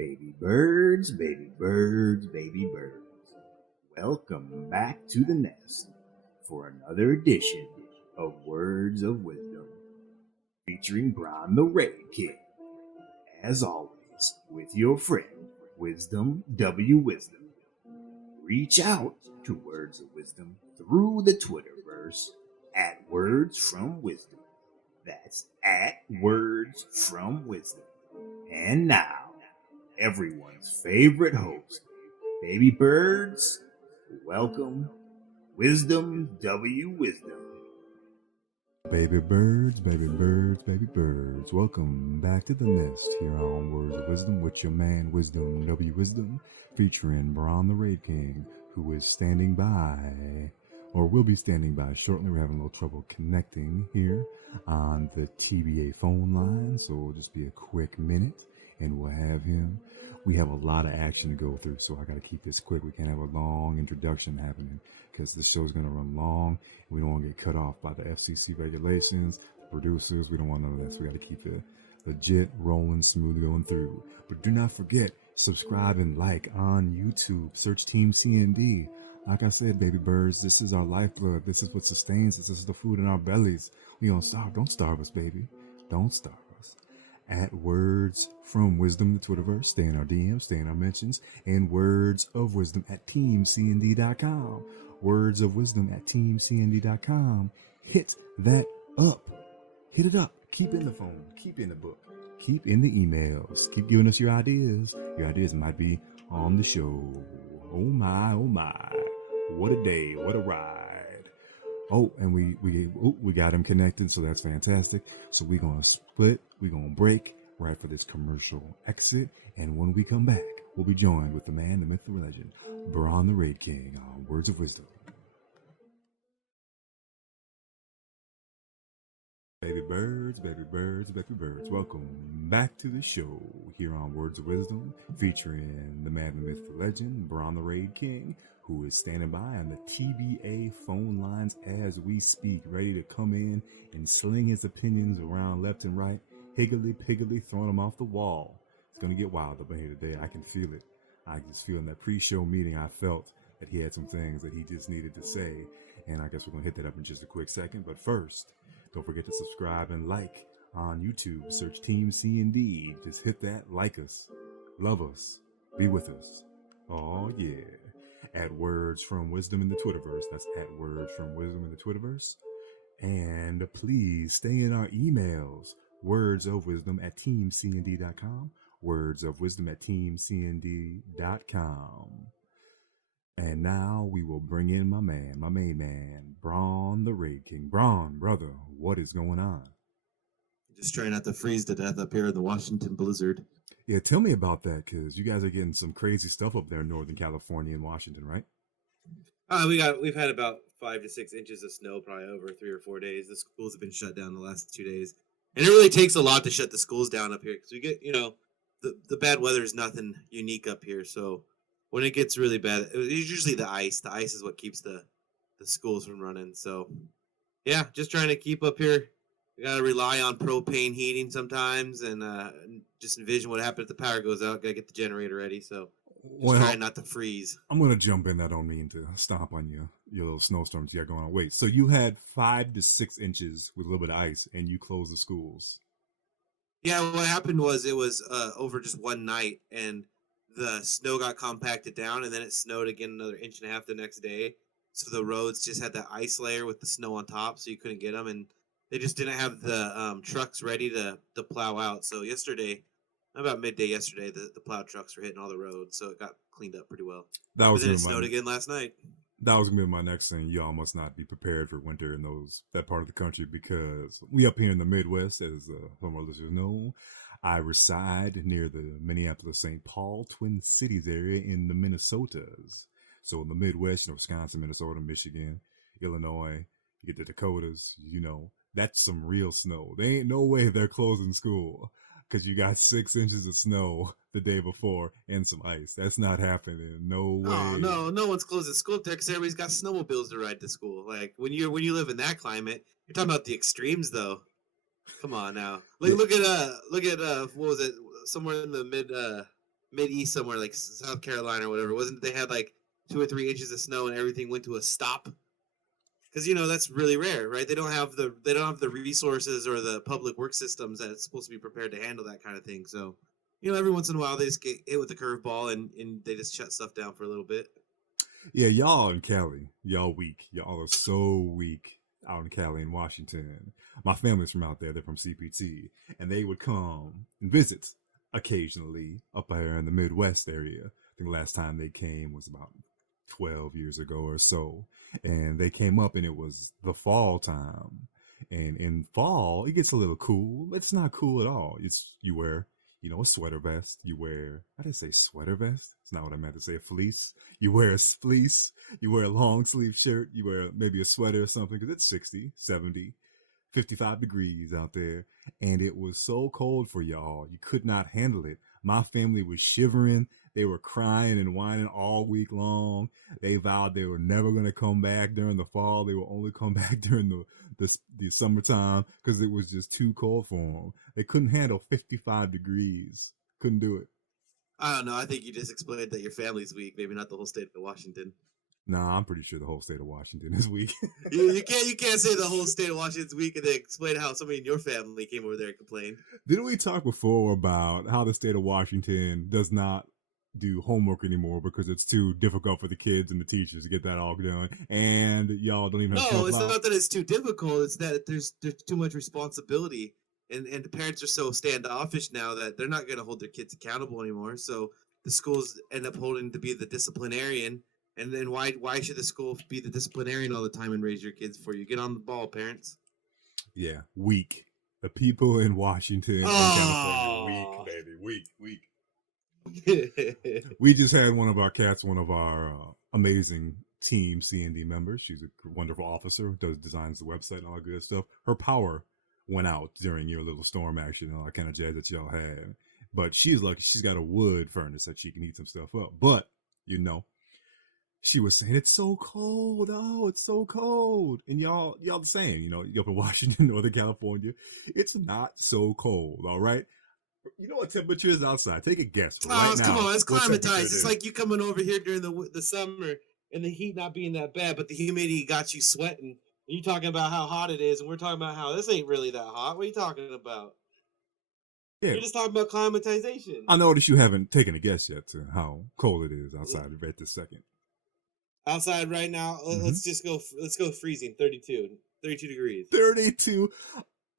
Baby birds, baby birds, baby birds. Welcome back to the nest for another edition of Words of Wisdom featuring Brian the Red King. As always, with your friend, Wisdom W. Wisdom. Reach out to Words of Wisdom through the Twitterverse at Words from Wisdom. That's at Words from Wisdom. And now, everyone's favorite host, Baby Birds, welcome Wisdom W. Wisdom. Baby birds, baby birds, baby birds. Welcome back to the nest here on Words of Wisdom with your man Wisdom W. Wisdom, featuring Braun the Raid King, who is standing by, or will be standing by shortly. We're having a little trouble connecting here on the TBA phone line, so it'll just be a quick minute and we'll have him. We have a lot of action to go through, so I got to keep this quick. We can't have a long introduction happening because the show's going to run long. We don't want to get cut off by the FCC regulations, the producers. We don't want none of that, so we got to keep it legit, rolling, smooth going through. But do not forget, subscribe and like on YouTube. Search Team CND. Like I said, baby birds, this is our lifeblood. This is what sustains us. This is the food in our bellies. We don't starve. Don't starve us, baby. Don't starve us. At Words from Wisdom, the Twitterverse. Stay in our DMs, stay in our mentions. And Words of Wisdom at TeamCND.com. Words of Wisdom at TeamCND.com. Hit that up. Hit it up. Keep in the phone. Keep in the book. Keep in the emails. Keep giving us your ideas. Your ideas might be on the show. Oh my, oh my. What a day. What a ride. Oh, and we got him connected, so that's fantastic. So we're going to split. We're going to break right for this commercial exit. And when we come back, we'll be joined with the man, the myth, the legend, Braun the Raid King on Words of Wisdom. Baby birds, baby birds, baby birds. Welcome back to the show here on Words of Wisdom, featuring the man, the myth, the legend, Braun the Raid King, who is standing by on the TBA phone lines as we speak, ready to come in and sling his opinions around left and right, higgly-piggly, throwing them off the wall. It's going to get wild up in here today. I can feel it. I just feel in that pre-show meeting, I felt that he had some things that he just needed to say, and I guess we're going to hit that up in just a quick second. But first, don't forget to subscribe and like on YouTube. Search Team CND. Just hit that, like us, love us, be with us. Oh, yeah. At Words from Wisdom in the Twitterverse. That's at Words from Wisdom in the Twitterverse. And please stay in our emails. Words of Wisdom at TeamCND.com. Words of Wisdom at TeamCND.com. And now we will bring in my man, my main man, Braun the Raid King. Braun, brother, what is going on? Just trying not to freeze to death up here in the Washington blizzard. Yeah, tell me about that, because you guys are getting some crazy stuff up there in Northern California and Washington, right? We've had about 5 to 6 inches of snow probably over 3 or 4 days. The schools have been shut down the last 2 days, and it really takes a lot to shut the schools down up here because we get the bad weather is nothing unique up here. So when it gets really bad, it's usually the ice. The ice is what keeps the schools from running. So yeah, just trying to keep up here. We gotta rely on propane heating sometimes, and just envision what happens if the power goes out. Gotta get the generator ready. So trying not to freeze. I'm gonna jump in. I don't mean to stomp on your little snowstorms you got going on. Wait, so you had 5 to 6 inches with a little bit of ice, and you closed the schools? Yeah, what happened was it was over just one night, and the snow got compacted down, and then it snowed again another inch and a half the next day. So the roads just had that ice layer with the snow on top, so you couldn't get them, and they just didn't have the trucks ready to plow out. So yesterday, about midday yesterday, the plow trucks were hitting all the roads, so it got cleaned up pretty well. But then it snowed again last night. That was gonna be my next thing. Y'all must not be prepared for winter in that part of the country, because we up here in the Midwest, as some of our listeners know, I reside near the Minneapolis-St. Paul Twin Cities area in the Minnesotas. So in the Midwest, Wisconsin, Minnesota, Michigan, Illinois, you get the Dakotas, that's some real snow. There ain't no way they're closing school because you got 6 inches of snow the day before and some ice. That's not happening. No way. Oh, no one's closing school there because everybody's got snowmobiles to ride to school. Like when you live in that climate, you're talking about the extremes, though. Come on now. Look at what was it? Somewhere in the mid east somewhere like South Carolina or whatever. Wasn't they had like 2 or 3 inches of snow and everything went to a stop? Because that's really rare, right? They don't have the resources or the public work systems that's supposed to be prepared to handle that kind of thing. So, every once in a while they just get hit with a curveball and they just shut stuff down for a little bit. Yeah, y'all in Cali, y'all weak. Y'all are so weak out in Cali and Washington. My family's from out there. They're from CPT, and they would come and visit occasionally up there in the Midwest area. I think the last time they came was about 12 years ago or so. And they came up and it was the fall time. And in fall, it gets a little cool. It's not cool at all. You wear, a sweater vest. I didn't say sweater vest. It's not what I meant to say, fleece. You wear a fleece. You wear a long sleeve shirt. You wear maybe a sweater or something because it's 60, 70, 55 degrees out there. And it was so cold for y'all. You could not handle it. My family was shivering. They were crying and whining all week long. They vowed they were never going to come back during the fall. They would only come back during the summertime because it was just too cold for them. They couldn't handle 55 degrees. Couldn't do it. I don't know. I think you just explained that your family's weak, maybe not the whole state of Washington. Nah, I'm pretty sure the whole state of Washington is weak. you can't say the whole state of Washington's weak and then explain how somebody in your family came over there and complained. Didn't we talk before about how the state of Washington does not do homework anymore because it's too difficult for the kids and the teachers to get that all done, and y'all don't even have No, it's not that it's too difficult. It's that there's too much responsibility, and the parents are so standoffish now that they're not going to hold their kids accountable anymore. So the schools end up holding to be the disciplinarian. And then why should the school be the disciplinarian all the time and raise your kids for you? Get on the ball, parents. Yeah, weak. The people in Washington and California, weak, baby, weak. We just had one of our cats, one of our amazing team C&D members. She's a wonderful officer, designs the website and all that good stuff. Her power went out during your little storm action and all that kind of jazz that y'all had. But she's lucky she's got a wood furnace that she can heat some stuff up. But, she was saying it's so cold. Oh, it's so cold. And y'all the same, you up in Washington, Northern California. It's not so cold, all right? You know what temperature is outside? Take a guess right now. Come on, it's climatized. It's like you coming over here during the summer and the heat not being that bad, but the humidity got you sweating. And you talking about how hot it is, and we're talking about how this ain't really that hot. What are you talking about? Yeah. You're just talking about climatization. I noticed you haven't taken a guess yet to how cold it is outside right this second. Outside right now, let's go freezing, 32 degrees. 32.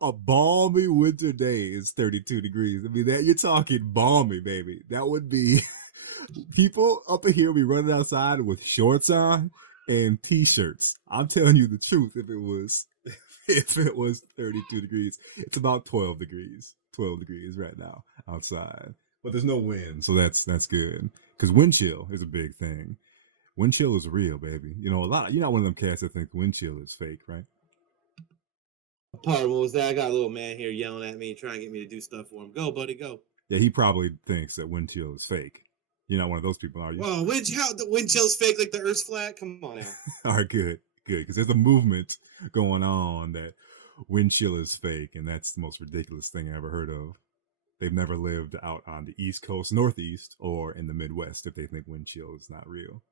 A balmy winter day is 32 degrees. I mean, that you're talking balmy, baby. That would be people up in here be running outside with shorts on and t-shirts. I'm telling you the truth. If it was 32 degrees, it's about 12 degrees. 12 degrees right now outside, but there's no wind, so that's good. Because wind chill is a big thing. Wind chill is real, baby. You're not one of them cats that think wind chill is fake, right? Pardon, what was that? I got a little man here yelling at me, trying to get me to do stuff for him. Go, buddy, go. Yeah, he probably thinks that wind chill is fake. You're not one of those people, are you? Well, the wind chill's fake like the Earth's flat? Come on now. All right, good. Because there's a movement going on that wind chill is fake, and that's the most ridiculous thing I ever heard of. They've never lived out on the East Coast, Northeast, or in the Midwest if they think wind chill is not real.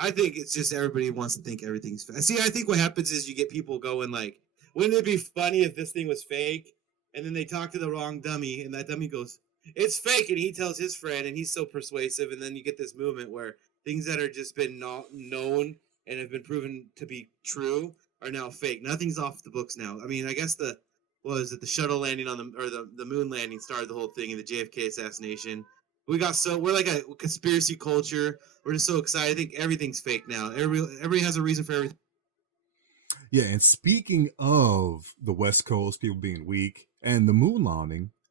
I think it's just everybody wants to think everything's fake. See, I think what happens is you get people going like, wouldn't it be funny if this thing was fake? And then they talk to the wrong dummy, and that dummy goes, it's fake, and he tells his friend, and he's so persuasive, and then you get this movement where things that are just been not known and have been proven to be true are now fake. Nothing's off the books now. I mean, I guess the shuttle landing on the moon landing started the whole thing in the JFK assassination. We're like a conspiracy culture. We're just so excited. I think everything's fake now. Everybody has a reason for everything. Yeah, and speaking of the West Coast, people being weak, and the moon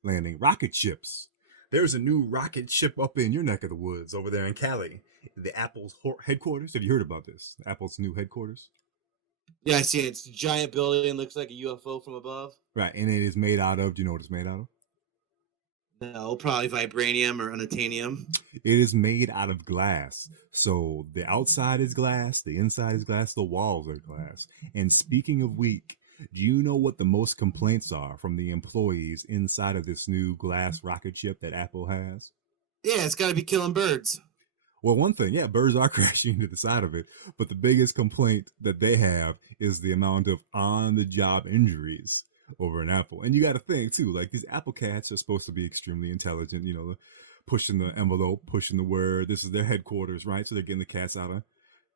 landing rocket ships. There's a new rocket ship up in your neck of the woods over there in Cali. The Apple's headquarters. Have you heard about this? Apple's new headquarters? Yeah, I see it. It's a giant building. Looks like a UFO from above. Right, and it is made out of, do you know what it's made out of? No, probably vibranium or unobtainium. It is made out of glass. So the outside is glass, the inside is glass, the walls are glass. And speaking of weak, Do you know what the most complaints are from the employees inside of this new glass rocket ship that Apple has? Yeah, it's got to be killing birds. Well, one thing, yeah, birds are crashing into the side of it, but the biggest complaint that they have is the amount of on the job injuries over an Apple. And you got to think, too, like these Apple cats are supposed to be extremely intelligent, pushing the envelope, pushing the word. This is their headquarters, right? So they're getting the cats out of,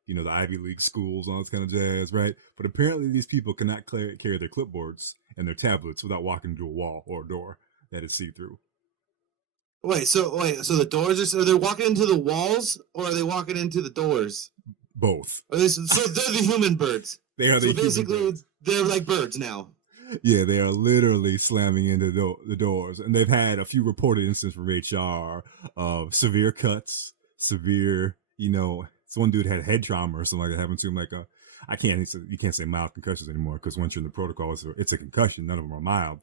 the Ivy League schools, all this kind of jazz, right? But apparently these people cannot carry their clipboards and their tablets without walking into a wall or a door that is see through. So the doors are they walking into the walls or are they walking into the doors? Both. So they're the human birds. They are the human basically birds. They're like birds now. Yeah, they are literally slamming into the doors, and they've had a few reported instances from HR of severe cuts, severe. So one dude had head trauma or something like that happen to him. Like you can't say mild concussions anymore because once you're in the protocol, it's a concussion. None of them are mild.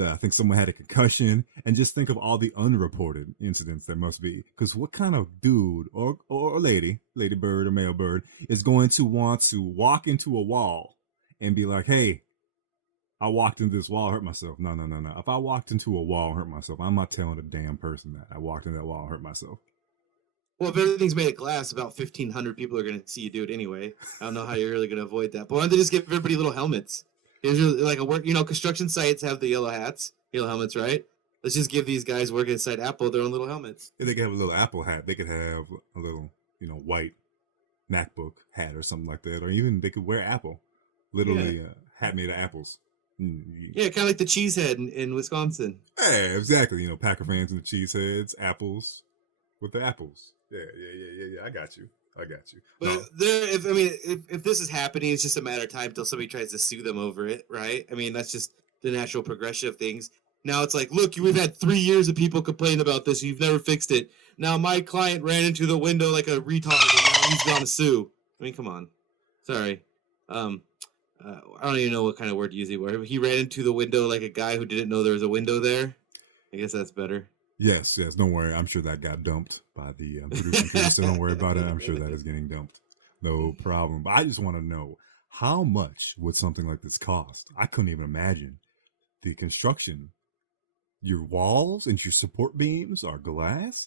I think someone had a concussion, and just think of all the unreported incidents there must be. Because what kind of dude or lady bird or male bird, is going to want to walk into a wall and be like, hey, I walked into this wall, hurt myself. No. If I walked into a wall and hurt myself, I'm not telling a damn person that I walked into that wall and hurt myself. Well, if everything's made of glass, about 1,500 people are going to see you do it anyway. I don't know how you're really going to avoid that. But why don't they just give everybody little helmets? It's really like a work, construction sites have the yellow helmets, right? Let's just give these guys working inside Apple their own little helmets. Yeah, they could have a little Apple hat. They could have a little, white MacBook hat or something like that. Or even they could wear Apple. Literally a hat made of apples. Yeah, kind of like the cheesehead in Wisconsin. Yeah, exactly. Packer fans and the cheeseheads, apples with the apples. Yeah. I got you. But No. if this is happening, it's just a matter of time until somebody tries to sue them over it, right? I mean, that's just the natural progression of things. Now it's like, look, we've had 3 years of people complain about this. You've never fixed it. Now my client ran into the window like a retard, and now he's gonna sue. I mean, come on. Sorry. I don't even know what kind of word to use anymore. He ran into the window like a guy who didn't know there was a window there. I guess that's better. Yes. Don't worry. I'm sure that got dumped by the producing crew, so don't worry about it. I'm sure that is getting dumped. No problem. But I just want to know, how much would something like this cost? I couldn't even imagine the construction. Your walls and your support beams are glass?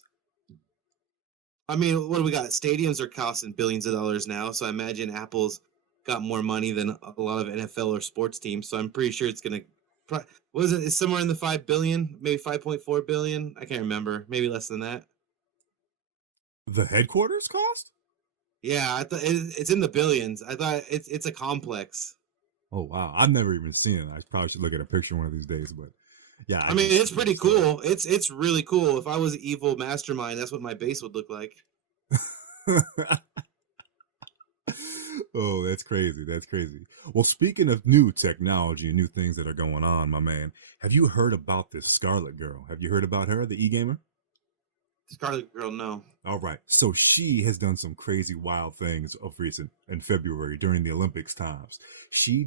I mean, what do we got? Stadiums are costing billions of dollars now, so I imagine Apple's got more money than a lot of NFL or sports teams. So I'm pretty sure it's gonna. What is it? It's somewhere in the 5 billion, maybe 5.4 billion. I can't remember. Maybe less than that. The headquarters cost? Yeah, I thought it's in the billions. I thought it's a complex. Oh wow, I've never even seen it. I probably should look at a picture one of these days. But yeah, I mean, it's pretty cool. It's really cool. If I was an evil mastermind, that's what my base would look like. Oh, that's crazy. Well, speaking of new technology and new things that are going on, my man, have you heard about this Scarlet girl? Have you heard about her, the e-gamer? Scarlet Girl, no. All right. So she has done some crazy, wild things of recent in February during the Olympics times. She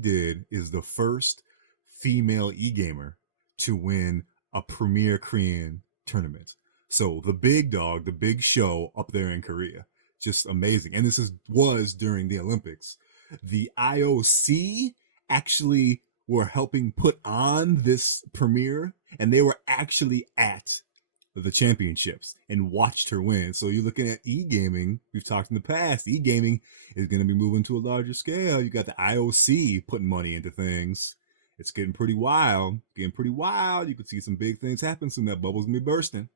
is the first female e-gamer to win a premier Korean tournament. So the big dog, the big show up there in Korea. Just amazing. And this was during the Olympics. The IOC actually were helping put on this premiere, and they were actually at the championships and watched her win. So you're looking at e-gaming. We've talked in the past. E-gaming is going to be moving to a larger scale. You got the IOC putting money into things. It's getting pretty wild. You could see some big things happen soon. That bubble's going to be bursting.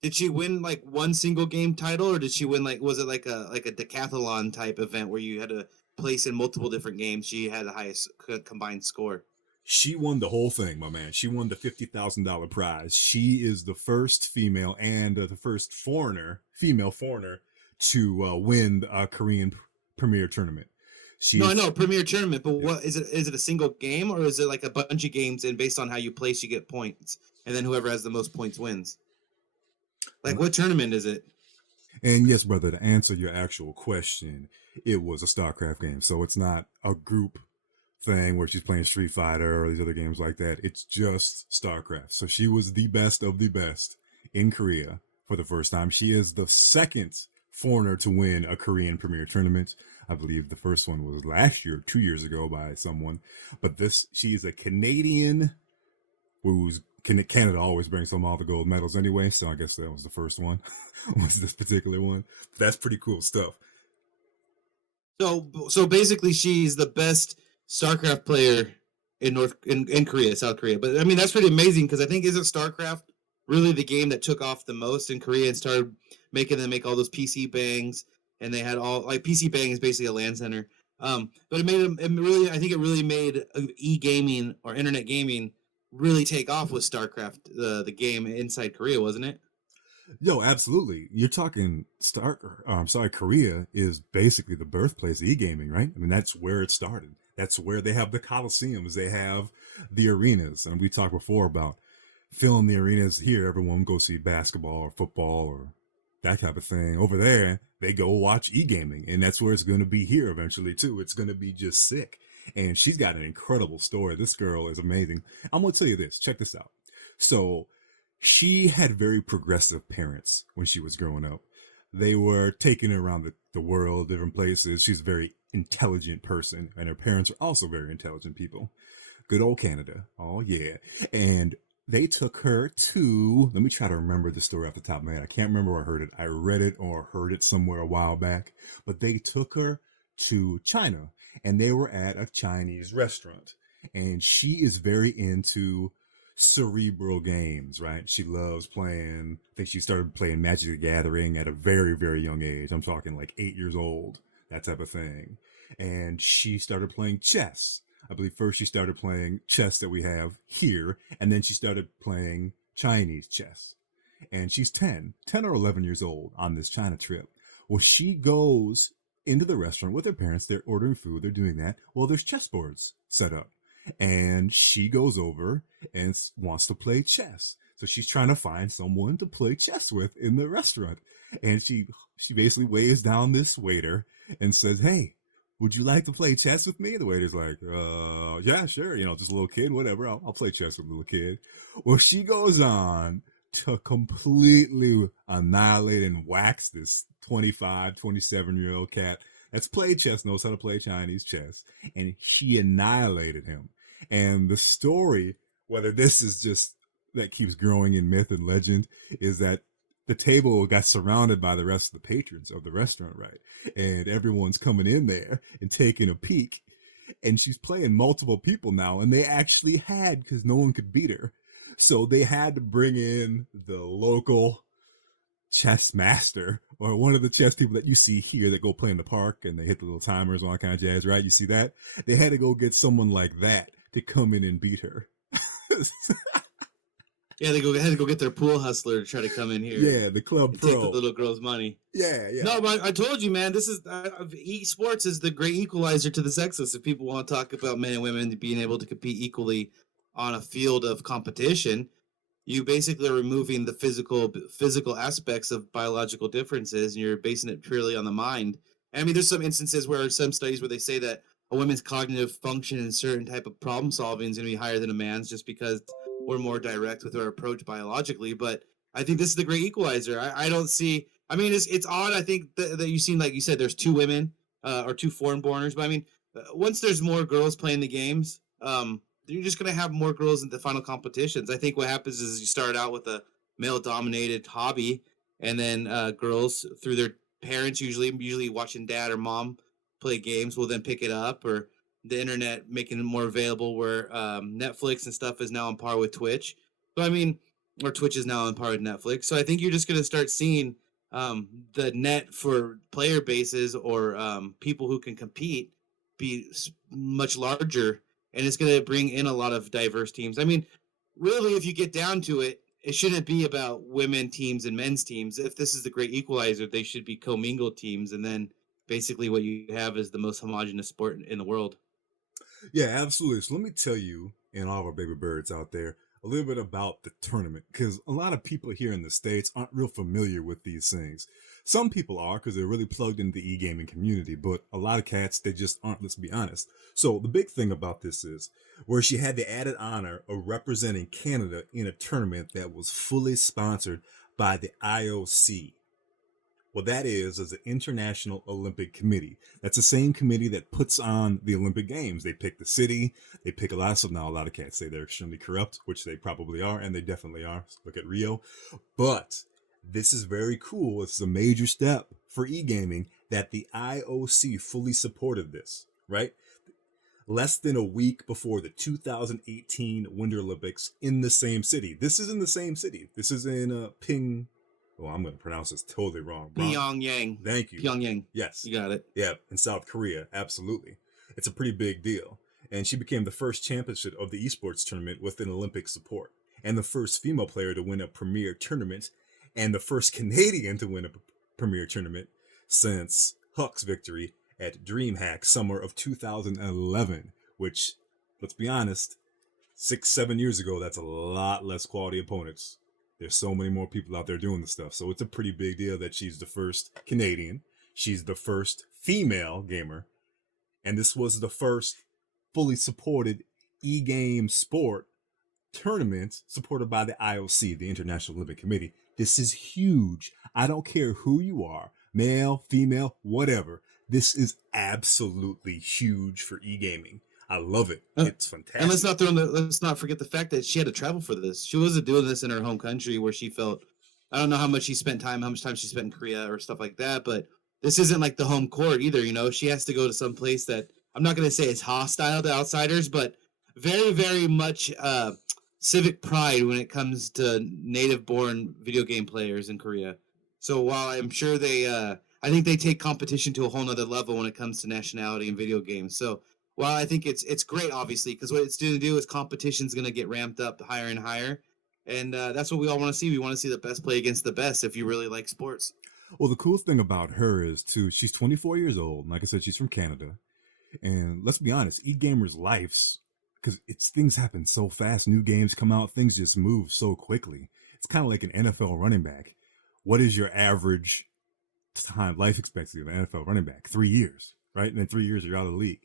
Did she win like one single game title, or did she win was it like a decathlon type event where you had to place in multiple different games? She had the highest combined score. She won the whole thing, my man. She won the $50,000 prize. She is the first female and the first female foreigner to win a Korean Premier Tournament. No, I know Premier Tournament, but what is it? Is it a single game, or is it like a bunch of games, and based on how you place, you get points, and then whoever has the most points wins? Like, what tournament is it? And yes, brother, to answer your actual question, it was a StarCraft game. So it's not a group thing where she's playing Street Fighter or these other games like that. It's just StarCraft. So she was the best of the best in Korea for the first time. She is the second foreigner to win a Korean Premier Tournament. I believe the first one was last year, 2 years ago by someone. But she's a Canadian Canada always brings home all the gold medals anyway, so I guess that was the first one, was this particular one. But that's pretty cool stuff. So basically, she's the best StarCraft player in Korea, South Korea. But I mean, that's pretty amazing because I think isn't StarCraft really the game that took off the most in Korea and started making them make all those PC bangs, and they had all like PC bang is basically a LAN center. But it made them. It really, I think it really made e-gaming or internet gaming really take off with StarCraft, the game inside Korea, wasn't it? Yo, absolutely. You're talking Korea is basically the birthplace of e-gaming, right? I mean, that's where it started. That's where they have the coliseums, they have the arenas. And we talked before about filling the arenas here. Everyone go see basketball or football or that type of thing. Over there, they go watch e-gaming. And that's where it's going to be here eventually, too. It's going to be just sick. And she's got an incredible story. This girl is amazing. I'm going to tell you this. Check this out. So, she had very progressive parents when she was growing up. They were taking her around the world, different places. She's a very intelligent person, and her parents are also very intelligent people. Good old Canada. Oh, yeah. And they took her to, let me try to remember the story off the top of my head. I can't remember where I heard it. I read it or heard it somewhere a while back. But they took her to China, and they were at a Chinese restaurant. And she is very into cerebral games, right? She loves playing. I think she started playing Magic the Gathering at a very, very young age. I'm talking like 8 years old, that type of thing. And she started playing chess. I believe first she started playing chess that we have here, and then she started playing Chinese chess. And she's 10 or 11 years old on this China trip. Well, she goes into the restaurant with her parents. They're ordering food. They're doing that. Well, there's chessboards set up. And she goes over and wants to play chess. So she's trying to find someone to play chess with in the restaurant. And she basically waves down this waiter and says, "Hey, would you like to play chess with me?" The waiter's like, yeah, sure. Just a little kid, whatever. I'll play chess with a little kid. Well, she goes on to completely annihilate and wax this 25, 27-year-old cat that's played chess, knows how to play Chinese chess. And she annihilated him. And the story, whether this is just that keeps growing in myth and legend, is that the table got surrounded by the rest of the patrons of the restaurant, right? And everyone's coming in there and taking a peek. And she's playing multiple people now. And they actually had, because no one could beat her. So they had to bring in the local chess master or one of the chess people that you see here that go play in the park and they hit the little timers and all that kind of jazz, right? You see that? They had to go get someone like that to come in and beat her. Yeah, they had to go get their pool hustler to try to come in here. Yeah, the club pro. Take the little girl's money. Yeah. No, but I told you, man. This is esports is the great equalizer to the sexes. If people want to talk about men and women being able to compete equally on a field of competition, you basically are removing the physical aspects of biological differences, and you're basing it purely on the mind. And I mean, there's some instances where some studies where they say that a woman's cognitive function in certain type of problem solving is going to be higher than a man's just because we're more direct with our approach biologically. But I think this is the great equalizer. I don't see. I mean, it's odd. I think that you've seen, like you said, there's two women or two foreign borners. But I mean, once there's more girls playing the games, you're just going to have more girls in the final competitions. I think what happens is you start out with a male-dominated hobby, and then girls, through their parents, usually watching dad or mom play games, will then pick it up, or the internet making it more available, where Netflix and stuff is now on par with Twitch. So I mean, or Twitch is now on par with Netflix. So I think you're just going to start seeing the net for player bases or people who can compete be much larger, and it's going to bring in a lot of diverse teams. I mean, really, if you get down to it, it shouldn't be about women teams and men's teams. If this is the great equalizer, they should be commingled teams, and then basically what you have is the most homogenous sport in the world. Yeah, absolutely. So let me tell you, and all of our baby birds out there, a little bit about the tournament, because a lot of people here in the States aren't real familiar with these things. Some people are because they're really plugged into the e-gaming community, but a lot of cats, they just aren't, let's be honest. So the big thing about this is where she had the added honor of representing Canada in a tournament that was fully sponsored by the IOC. Well, that is the International Olympic Committee. That's the same committee that puts on the Olympic Games. They pick the city, they pick a lot of stuff. Now, a lot of cats say they're extremely corrupt, which they probably are, and they definitely are. Look at Rio. But this is very cool. It's a major step for e-gaming that the IOC fully supported this, right? Less than a week before the 2018 Winter Olympics in the same city. This is in the same city. This is in Ping. Well, I'm going to pronounce this totally wrong. Pyongyang. Thank you. Pyongyang. Yes. You got it. Yeah, in South Korea. Absolutely. It's a pretty big deal. And she became the first championship of the esports tournament with an Olympic support, and the first female player to win a premier tournament, and the first Canadian to win a premier tournament since Huck's victory at DreamHack summer of 2011, which, let's be honest, 6-7 years ago, that's a lot less quality opponents. There's so many more people out there doing this stuff. So it's a pretty big deal that she's the first Canadian. She's the first female gamer. And this was the first fully supported e-game sport tournament supported by the IOC, the International Olympic Committee. This is huge. I don't care who you are, male, female, whatever. This is absolutely huge for e-gaming. I love it. It's fantastic. And let's not forget the fact that she had to travel for this. She wasn't doing this in her home country where she felt, I don't know how much she spent time, how much time she spent in Korea or stuff like that, but this isn't like the home court either, you know. She has to go to some place that I'm not going to say is hostile to outsiders, but very, very much civic pride when it comes to native-born video game players in Korea. So while I'm sure I think they take competition to a whole nother level when it comes to nationality in video games. So while I think it's great, obviously, because what it's going to do is competition's going to get ramped up higher and higher. And that's what we all want to see. We want to see the best play against the best if you really like sports. Well, the cool thing about her is, too, she's 24 years old. And like I said, she's from Canada. And let's be honest, e-gamers' lives, because things happen so fast. New games come out. Things just move so quickly. It's kind of like an NFL running back. What is your average life expectancy of an NFL running back? 3 years, right? And in 3 years, you're out of the league.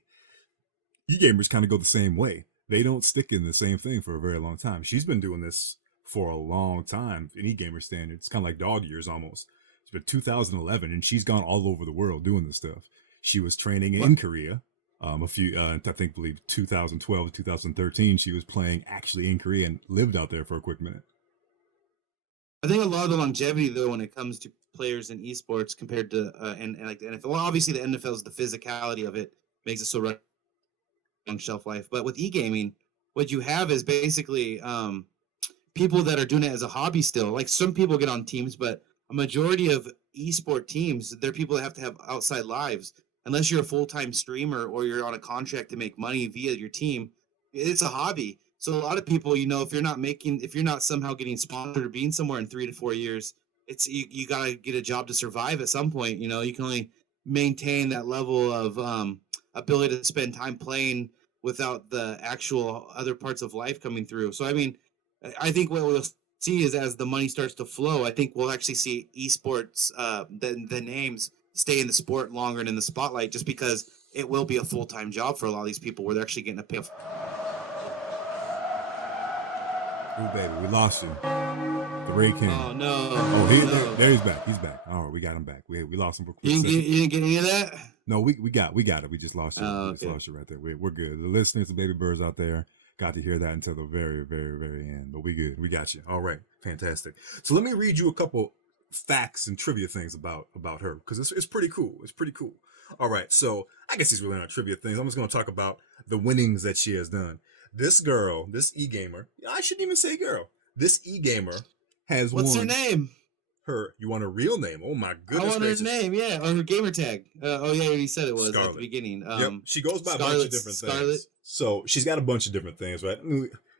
E-gamers kind of go the same way. They don't stick in the same thing for a very long time. She's been doing this for a long time in e-gamer standards. It's kind of like dog years almost. It's been 2011, and she's gone all over the world doing this stuff. She was training in Korea. I believe 2012 to 2013, she was playing actually in Korea and lived out there for a quick minute. I think a lot of the longevity, though, when it comes to players in esports compared to and like the NFL, well, obviously the NFL is the physicality of it makes it so long shelf life. But with e-gaming, what you have is basically people that are doing it as a hobby still. Like some people get on teams, but a majority of esport teams, they're people that have to have outside lives. Unless you're a full-time streamer or you're on a contract to make money via your team, it's a hobby. So a lot of people, you know, if you're not somehow getting sponsored or being somewhere in 3 to 4 years, it's you got to get a job to survive at some point. You know, you can only maintain that level of ability to spend time playing without the actual other parts of life coming through. So, I mean, I think what we'll see is as the money starts to flow, I think we'll actually see esports, the names stay in the sport longer and in the spotlight, just because it will be a full-time job for a lot of these people where they're actually getting a pay. Oh, baby, we lost you. The Raid King. Oh, no. Oh, no. there he's back. He's back. All right, we got him back. We lost him for a quick You second. didn't get any of that? No, we got it. We just lost you. Oh, We just okay. lost you right there. We're good. The listeners, the baby birds out there, got to hear that until the very, very, very end. But we good. We got you. All right, fantastic. So let me read you a couple facts and trivia things about her, because it's pretty cool. It's pretty cool. All right, so I guess these really aren't trivia things. I'm just going to talk about the winnings that she has done. This girl, this e-gamer, I shouldn't even say girl. This e-gamer has What's won. her name? You want her real name? Oh my goodness! I want gracious. her name, yeah, or her gamer tag. Oh yeah, you said it was Scarlet. at the beginning. Yep, she goes by a bunch of different things. So she's got a bunch of different things, right?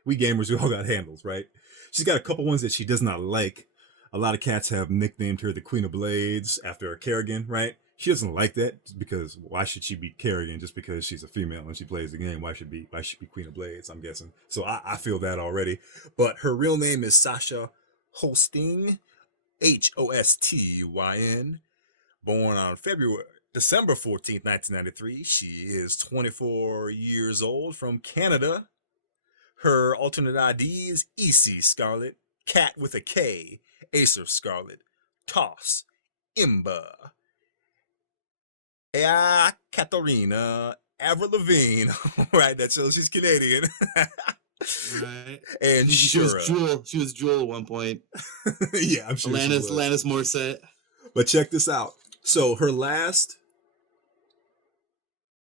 We gamers, we all got handles, right? She's got a couple ones that she does not like. A lot of cats have nicknamed her the Queen of Blades after a Kerrigan, right? She doesn't like that because why should she be Kerrigan just because she's a female and she plays the game? Why should be Queen of Blades? I'm guessing. So I feel that already. But her real name is Sasha Hostin, Hostyn. Born on December 14th, 1993. She is 24 years old, from Canada. Her alternate ID is EC Scarlet, Cat with a K, Acer Scarlet, Toss, Imba, Katarina, Avril Lavigne. Right, that's so she's Canadian. Right. And She was Shura. Jewel. She was Jewel at one point. Yeah, I'm sure she was. Alanis Morissette. But check this out. So her last,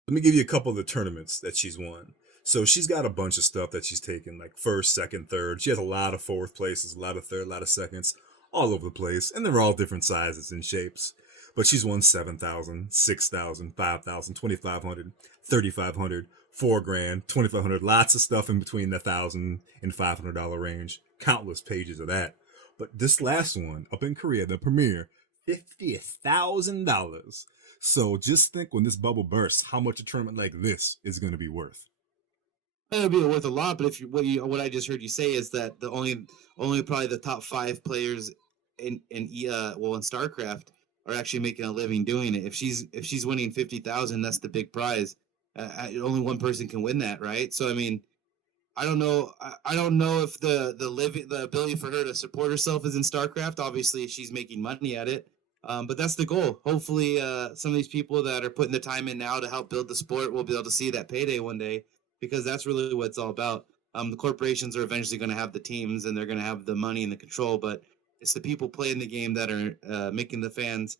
let me give you a couple of the tournaments that she's won. So she's got a bunch of stuff that she's taken, like first, second, third. She has a lot of fourth places, a lot of third, a lot of seconds, all over the place. And they're all different sizes and shapes. But she's won 7,000, 6,000, 5,000, 2,500, 3,500, 4 grand, 2,500. Lots of stuff in between the $1,000 and $500 range. Countless pages of that. But this last one up in Korea, the premiere, $50,000. So just think when this bubble bursts, how much a tournament like this is going to be worth. It'll be worth a lot, but if what I just heard you say is that the only probably the top 5 players in StarCraft are actually making a living doing it. If she's winning 50,000, that's the big prize. Only one person can win that, right? So I mean, I don't know. I don't know if the ability for her to support herself is in StarCraft. Obviously, she's making money at it, but that's the goal. Hopefully, some of these people that are putting the time in now to help build the sport will be able to see that payday one day, because that's really what it's all about. The corporations are eventually going to have the teams and they're going to have the money and the control, but it's the people playing the game that are making the fans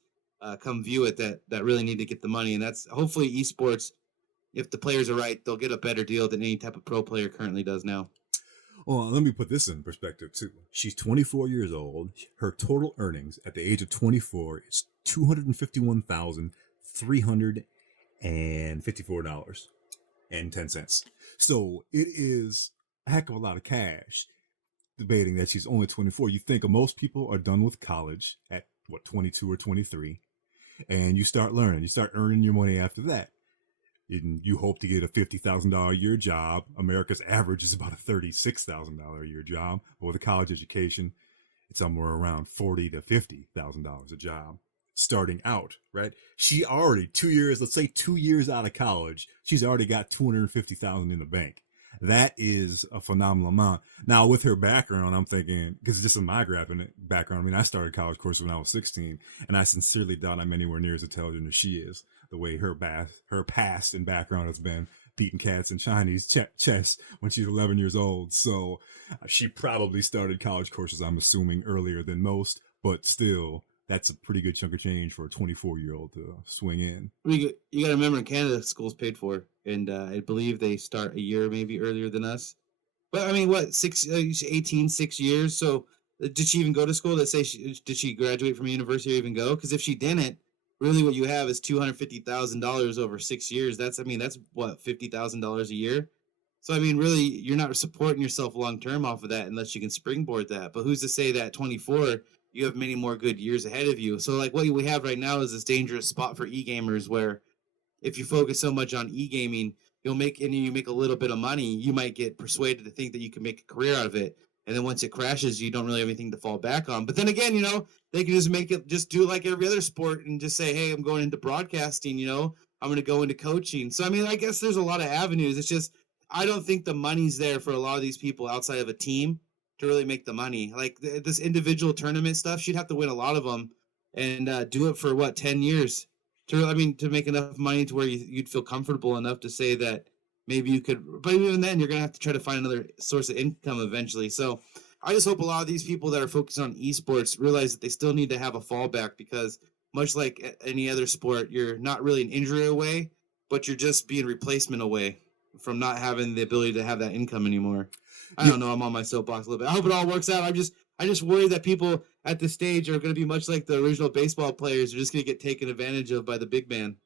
come view it that really need to get the money, and that's hopefully esports. If the players are right, they'll get a better deal than any type of pro player currently does now. Well, let me put this in perspective too. She's 24 years old. Her total earnings at the age of 24 is $251,354.10. So it is a heck of a lot of cash. Debating that she's only 24, you think of most people are done with college at 22 or 23, and you start learning. You start earning your money after that. You hope to get a $50,000 a year job. America's average is about a $36,000 a year job. But with a college education, it's somewhere around $40,000 to $50,000 a job starting out, right? She already 2 years, let's say 2 years out of college, she's already got $250,000 in the bank. That is a phenomenal amount. Now, with her background, I'm thinking, because this is my background. I mean, I started college course when I was 16, and I sincerely doubt I'm anywhere near as intelligent as she is. The way her past and background has been, beating cats in Chinese chess when she's 11 years old. So she probably started college courses, I'm assuming, earlier than most, but still, that's a pretty good chunk of change for a 24-year-old to swing in. You got to remember, in Canada, school's paid for, and I believe they start a year maybe earlier than us. But I mean, what, 6 years? So did she even go to school? Let's say did she graduate from university or even go? Because if she didn't, really what you have is $250,000 over 6 years. That's what, $50,000 a year. So I mean, really, you're not supporting yourself long term off of that unless you can springboard that. But who's to say that at 24 you have many more good years ahead of you? So like what we have right now is this dangerous spot for e-gamers where if you focus so much on e-gaming, you make a little bit of money, you might get persuaded to think that you can make a career out of it. And then once it crashes, you don't really have anything to fall back on. But then again, they can just do like every other sport and just say, hey, I'm going into broadcasting, I'm going to go into coaching. So, I mean, I guess there's a lot of avenues. It's just, I don't think the money's there for a lot of these people outside of a team to really make the money. Like this individual tournament stuff, she'd have to win a lot of them and do it for 10 years to make enough money to where you'd feel comfortable enough to say that maybe you could. But even then, you're going to have to try to find another source of income eventually. So I just hope a lot of these people that are focused on esports realize that they still need to have a fallback, because much like any other sport, you're not really an injury away, but you're just being replacement away from not having the ability to have that income anymore. I don't know. I'm on my soapbox a little bit. I hope it all works out. I just worry that people at this stage are going to be much like the original baseball players. They're just going to get taken advantage of by the big man.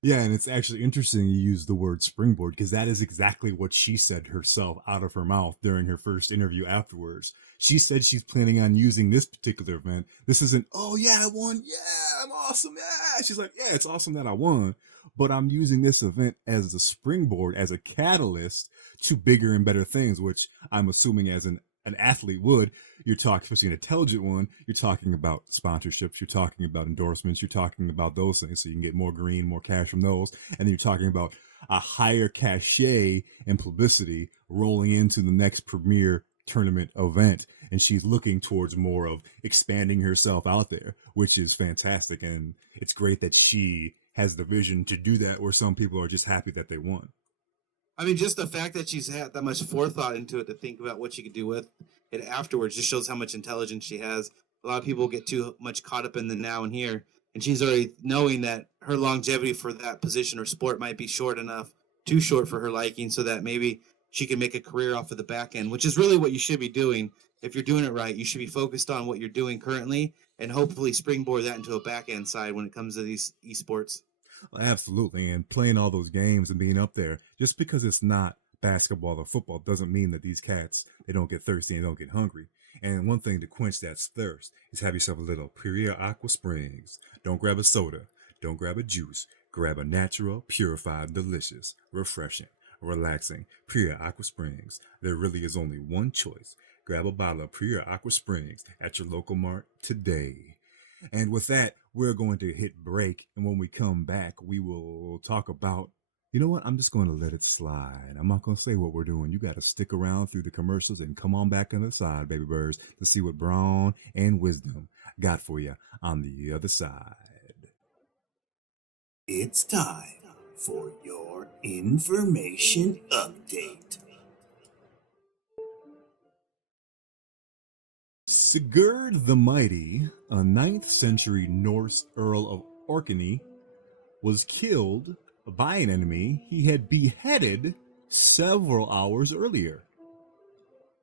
Yeah, and it's actually interesting you use the word springboard, because that is exactly what she said herself out of her mouth during her first interview afterwards. She said she's planning on using this particular event. This isn't, oh yeah, I won. Yeah, I'm awesome. Yeah. She's like, yeah, it's awesome that I won, but I'm using this event as a springboard, as a catalyst to bigger and better things, which I'm assuming as an athlete would. You're talking, especially an intelligent one, you're talking about sponsorships, you're talking about endorsements, you're talking about those things so you can get more green, more cash from those. And then you're talking about a higher cachet and publicity rolling into the next premier tournament event, and she's looking towards more of expanding herself out there, which is fantastic. And it's great that she has the vision to do that, where some people are just happy that they won. I mean, just the fact that she's had that much forethought into it to think about what she could do with it afterwards just shows how much intelligence she has. A lot of people get too much caught up in the now and here, and she's already knowing that her longevity for that position or sport might be short enough, too short for her liking, so that maybe she can make a career off of the back end, which is really what you should be doing. If you're doing it right, you should be focused on what you're doing currently and hopefully springboard that into a back end side when it comes to these esports. Absolutely. And playing all those games and being up there, just because it's not basketball or football doesn't mean that these cats, they don't get thirsty and don't get hungry. And one thing to quench that thirst is have yourself a little Pure Aqua Springs. Don't grab a soda. Don't grab a juice. Grab a natural, purified, delicious, refreshing, relaxing Pure Aqua Springs. There really is only one choice. Grab a bottle of Pure Aqua Springs at your local mart today. And with that, we're going to hit break. And when we come back, we will talk about, you know what? I'm just going to let it slide. I'm not going to say what we're doing. You got to stick around through the commercials and come on back on the side, baby birds, to see what Brawn and Wisdom got for you on the other side. It's time for your information update. Sigurd the Mighty, a 9th century Norse Earl of Orkney, was killed by an enemy he had beheaded several hours earlier.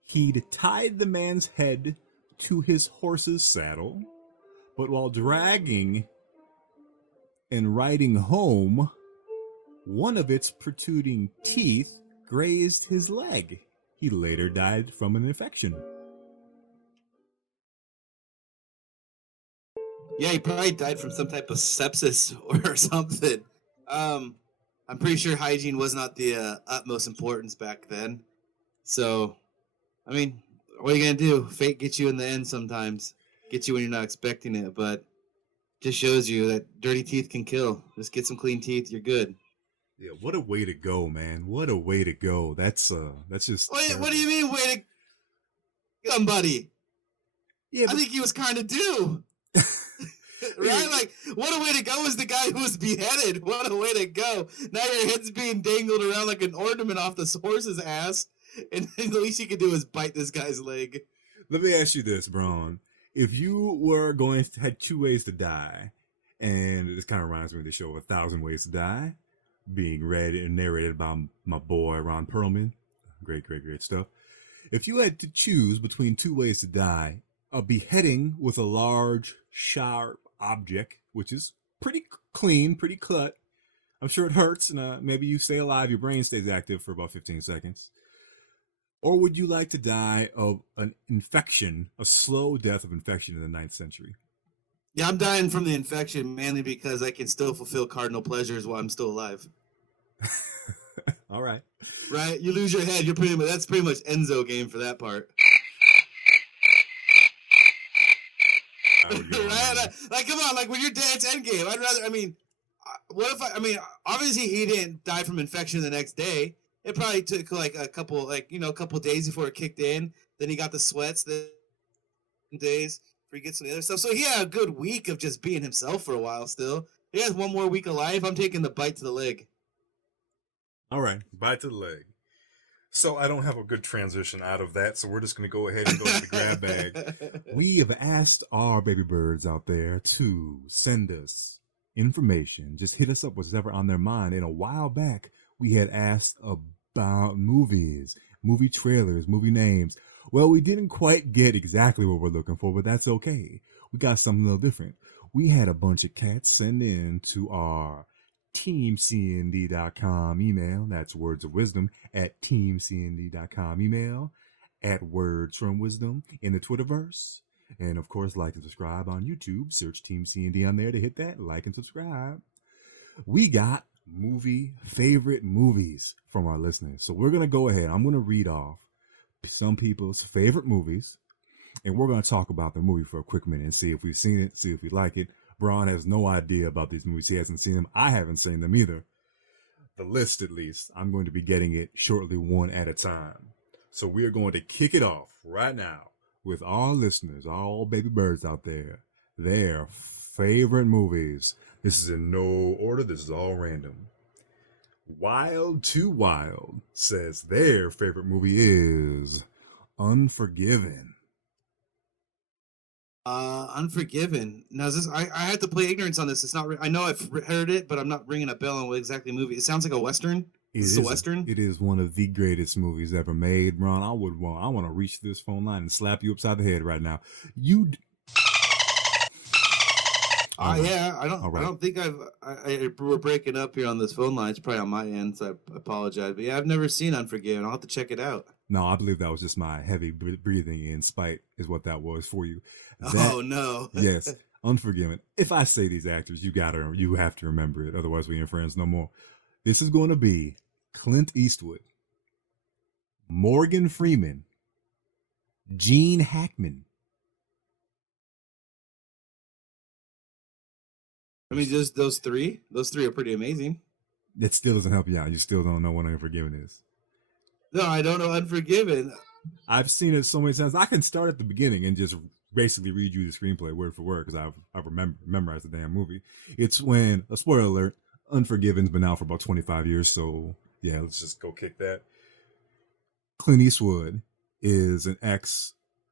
He'd tied the man's head to his horse's saddle, but while dragging and riding home, one of its protruding teeth grazed his leg. He later died from an infection. Yeah, he probably died from some type of sepsis or something. I'm pretty sure hygiene was not the utmost importance back then. So, I mean, what are you gonna do? Fate gets you in the end sometimes. Gets you when you're not expecting it, but just shows you that dirty teeth can kill. Just get some clean teeth, you're good. Yeah, what a way to go, man. What a way to go. That's just What do you mean, way to somebody? Yeah, I think he was kind of due. Right? Like, what a way to go was the guy who was beheaded. What a way to go. Now your head's being dangled around like an ornament off this horse's ass, and the least you could do is bite this guy's leg. Let me ask you this, Braun. If you were had 2 ways to die, and this kind of reminds me of the show 1,000 Ways to Die, being read and narrated by my boy Ron Perlman. Great stuff. If you had to choose between 2 ways to die, a beheading with a large, sharp object, which is pretty clean, pretty cut. I'm sure it hurts, and maybe you stay alive, your brain stays active for about 15 seconds. Or would you like to die of an infection, a slow death of infection in the 9th century? Yeah, I'm dying from the infection mainly because I can still fulfill cardinal pleasures while I'm still alive. All right. Right? You lose your head, that's pretty much Enzo game for that part. Right? Like, come on, like when you're dead, it's endgame. What if obviously he didn't die from infection the next day. It probably took like a couple days before it kicked in. Then he got the sweats, the days before he gets some of the other stuff. So he had a good week of just being himself for a while still. He has one more week of life. I'm taking the bite to the leg. All right, bite to the leg. So I don't have a good transition out of that, so we're just going to go ahead and go to the grab bag. We have asked our baby birds out there to send us information. Just hit us up with whatever on their mind. And a while back, we had asked about movies, movie trailers, movie names. Well, we didn't quite get exactly what we're looking for, but that's okay. We got something a little different. We had a bunch of cats send in to our teamcnd.com email. That's words of wisdom at teamcnd.com email, at words from wisdom in the Twitterverse. And of course, like and subscribe on YouTube. Search Team CND on there to hit that. Like and subscribe. We got favorite movies from our listeners. So we're going to go ahead. I'm going to read off some people's favorite movies, and we're going to talk about the movie for a quick minute and see if we've seen it, see if we like it. Braun has no idea about these movies. He hasn't seen them. I haven't seen them either. The list, at least. I'm going to be getting it shortly, one at a time. So we are going to kick it off right now with our listeners, all baby birds out there, their favorite movies. This is in no order, this is all random. Wild to Wild says their favorite movie is Unforgiven. Unforgiven. Now, is this? I had to play ignorance on this. It's not. I know I've heard it, but I'm not ringing a bell on what exactly movie. It sounds like a western. Is this a western? It is one of the greatest movies ever made, Ron. I want to reach this phone line and slap you upside the head right now. Yeah. I don't think we're breaking up here on this phone line. It's probably on my end, so I apologize. But yeah, I've never seen Unforgiven. I'll have to check it out. No, I believe that was just my heavy breathing in spite is what that was for you. Oh no. Yes, Unforgiven. If I say these actors, you have to remember it. Otherwise, we ain't friends no more. This is going to be Clint Eastwood, Morgan Freeman, Gene Hackman. I mean, just those three. Those three are pretty amazing. That still doesn't help you out. You still don't know what Unforgiven is. No, I don't know Unforgiven. I've seen it so many times. I can start at the beginning and just basically read you the screenplay word for word because I've memorized the damn movie. It's when, a spoiler alert, Unforgiven's been out for about 25 years, so yeah, let's just go kick that. Clint Eastwood is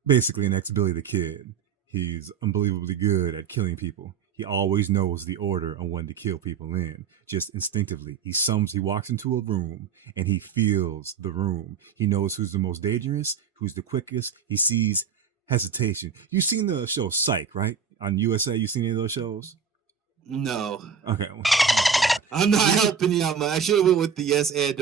basically an ex Billy the Kid. He's unbelievably good at killing people. He always knows the order on when to kill people in, just instinctively. He walks into a room and he feels the room. He knows who's the most dangerous, who's the quickest. He sees hesitation. You've seen the show Psych, right? On USA, you seen any of those shows? No. Okay. I'm not helping you out much. I should have went with the yes and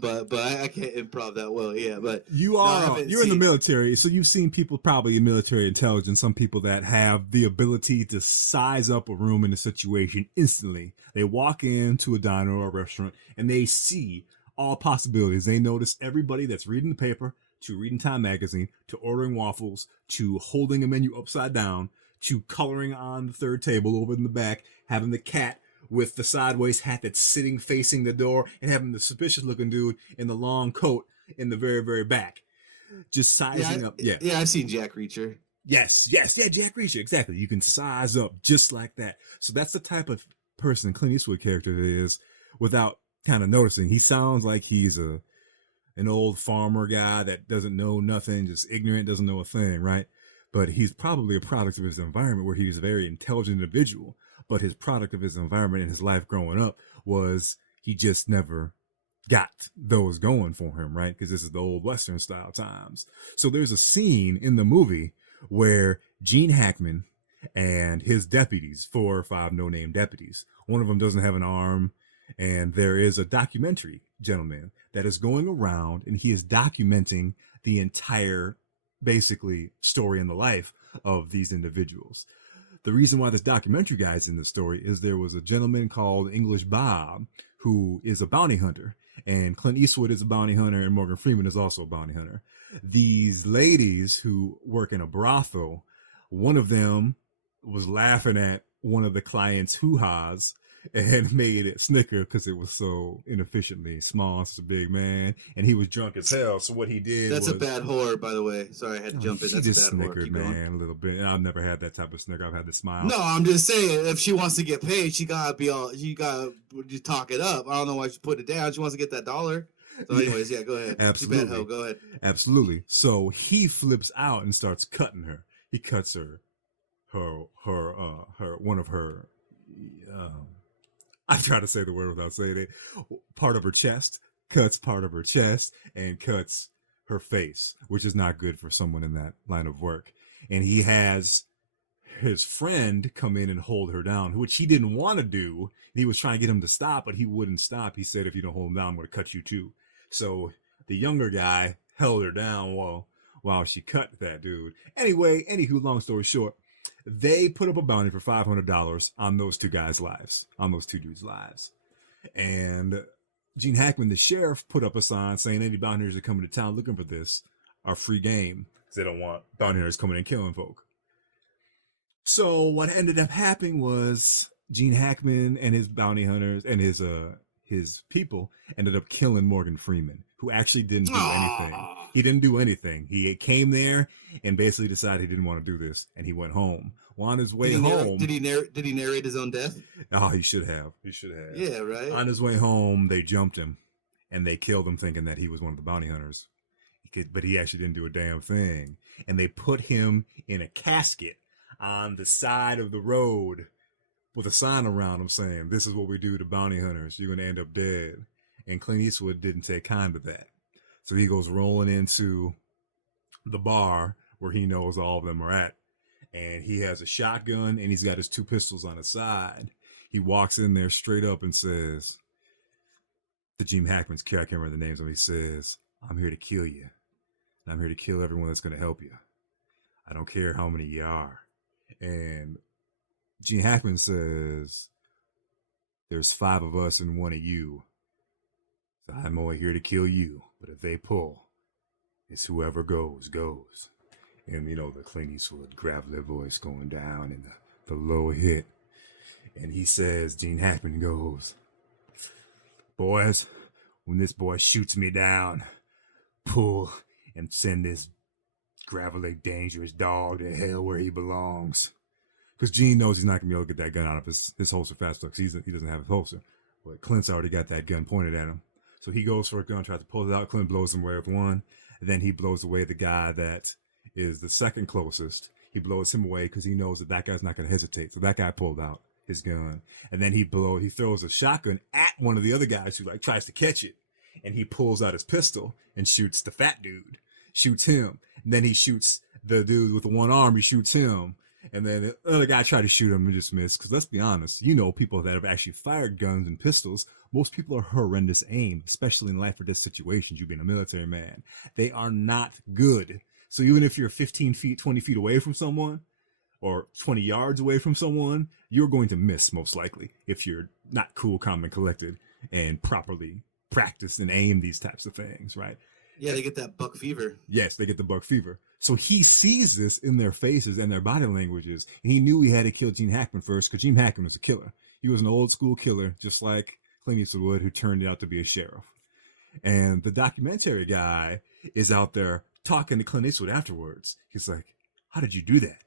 but I can't improv that well. Yeah, but you're in the military, so you've seen people probably in military intelligence. Some people that have the ability to size up a room in a situation instantly. They walk into a diner or a restaurant and they see all possibilities. They notice everybody that's reading the paper, to reading Time magazine, to ordering waffles, to holding a menu upside down, to coloring on the third table over in the back, having the cat with the sideways hat that's sitting facing the door, and having the suspicious looking dude in the long coat in the very, very back. Just sizing up. Yeah. Yeah, I've seen Jack Reacher. Yes. Yeah, Jack Reacher. Exactly. You can size up just like that. So that's the type of person Clint Eastwood character is without kind of noticing. He sounds like he's an old farmer guy that doesn't know nothing, just ignorant, doesn't know a thing, right? But he's probably a product of his environment where he's a very intelligent individual. But his product of his environment and his life growing up was he just never got those going for him, right? Because this is the old Western style times. So there's a scene in the movie where Gene Hackman and his deputies, 4 or 5 no-name deputies, one of them doesn't have an arm, and there is a documentary gentleman that is going around and he is documenting the entire, basically, story in the life of these individuals. The reason why this documentary guy is in the story is there was a gentleman called English Bob who is a bounty hunter, and Clint Eastwood is a bounty hunter, and Morgan Freeman is also a bounty hunter. These ladies who work in a brothel, one of them was laughing at one of the clients' hoo-has and made it snicker because it was so inefficiently small, such a big man, and he was drunk as hell. So what he did That's a bad whore, by the way. Sorry, I had to jump in. That's just a bad whore. Snickered, man, a little bit. And I've never had that type of snicker. I've had the smile. No, I'm just saying, if she wants to get paid, she gotta just talk it up. I don't know why she put it down. She wants to get that $1. So, anyways, yeah, go ahead. Absolutely. Bad hoe. Go ahead. Absolutely. So he flips out and starts cutting her. He cuts her one of her. I try to say the word without saying it. Part of her chest, cuts part of her chest, and cuts her face, which is not good for someone in that line of work. And he has his friend come in and hold her down, which he didn't want to do. He was trying to get him to stop, but he wouldn't stop. He said, if you don't hold him down, I'm going to cut you too. So the younger guy held her down while she cut that dude. Anywho, long story short, they put up a bounty for $500 on those two guys' lives, on those two dudes' lives. And Gene Hackman, the sheriff, put up a sign saying any bounty hunters that come into town looking for this are free game. They don't want bounty hunters coming and killing folk. So what ended up happening was Gene Hackman and his bounty hunters and his his people ended up killing Morgan Freeman, who actually didn't do anything. Aw. He didn't do anything. He came there and basically decided he didn't want to do this, and he went home. Well, on his way home, Did he narrate his own death? oh, he should have. He should have. Yeah, right. On his way home, they jumped him, and they killed him, thinking that he was one of the bounty hunters. But he actually didn't do a damn thing. And they put him in a casket on the side of the road with a sign around him saying, "This is what we do to bounty hunters. You're going to end up dead." And Clint Eastwood didn't take kind to that. So he goes rolling into the bar where he knows all of them are at. And he has a shotgun and he's got his 2 pistols on his side. He walks in there straight up and says, to Gene Hackman's character, I can't remember the names of him, he says, "I'm here to kill you. And I'm here to kill everyone that's going to help you. I don't care how many you are." And Gene Hackman says, "There's 5 of us and 1 of you. So I'm only here to kill you. But if they pull, it's whoever goes, goes." And, the Clint Eastwood gravelly voice going down and the low hit. And he says, Gene Hackman goes, "Boys, when this boy shoots me down, pull and send this gravelly, dangerous dog to hell where he belongs." Because Gene knows he's not going to be able to get that gun out of his holster fast enough because he doesn't have his holster. But Clint's already got that gun pointed at him. So he goes for a gun, tries to pull it out. Clint blows him away with one. And then he blows away the guy that is the second closest. He blows him away because he knows that guy's not going to hesitate. So that guy pulled out his gun. And then he throws a shotgun at one of the other guys who tries to catch it. And he pulls out his pistol and shoots the fat dude. Shoots him. And then he shoots the dude with the one arm. He shoots him. And then the other guy tried to shoot him and just missed. Because let's be honest, people that have actually fired guns and pistols, most people are horrendous aim, especially in life or death situations. You being a military man, they are not good. So even if you're 15 feet, 20 feet away from someone, or 20 yards away from someone, you're going to miss most likely if you're not cool, calm, and collected and properly practice and aim these types of things, right? Yeah, they get that buck fever. Yes, they get the buck fever. So he sees this in their faces and their body languages, and he knew he had to kill Gene Hackman first because Gene Hackman was a killer. He was an old school killer, just like Clint Eastwood, who turned out to be a sheriff. And the documentary guy is out there talking to Clint Eastwood afterwards. He's like, "How did you do that?"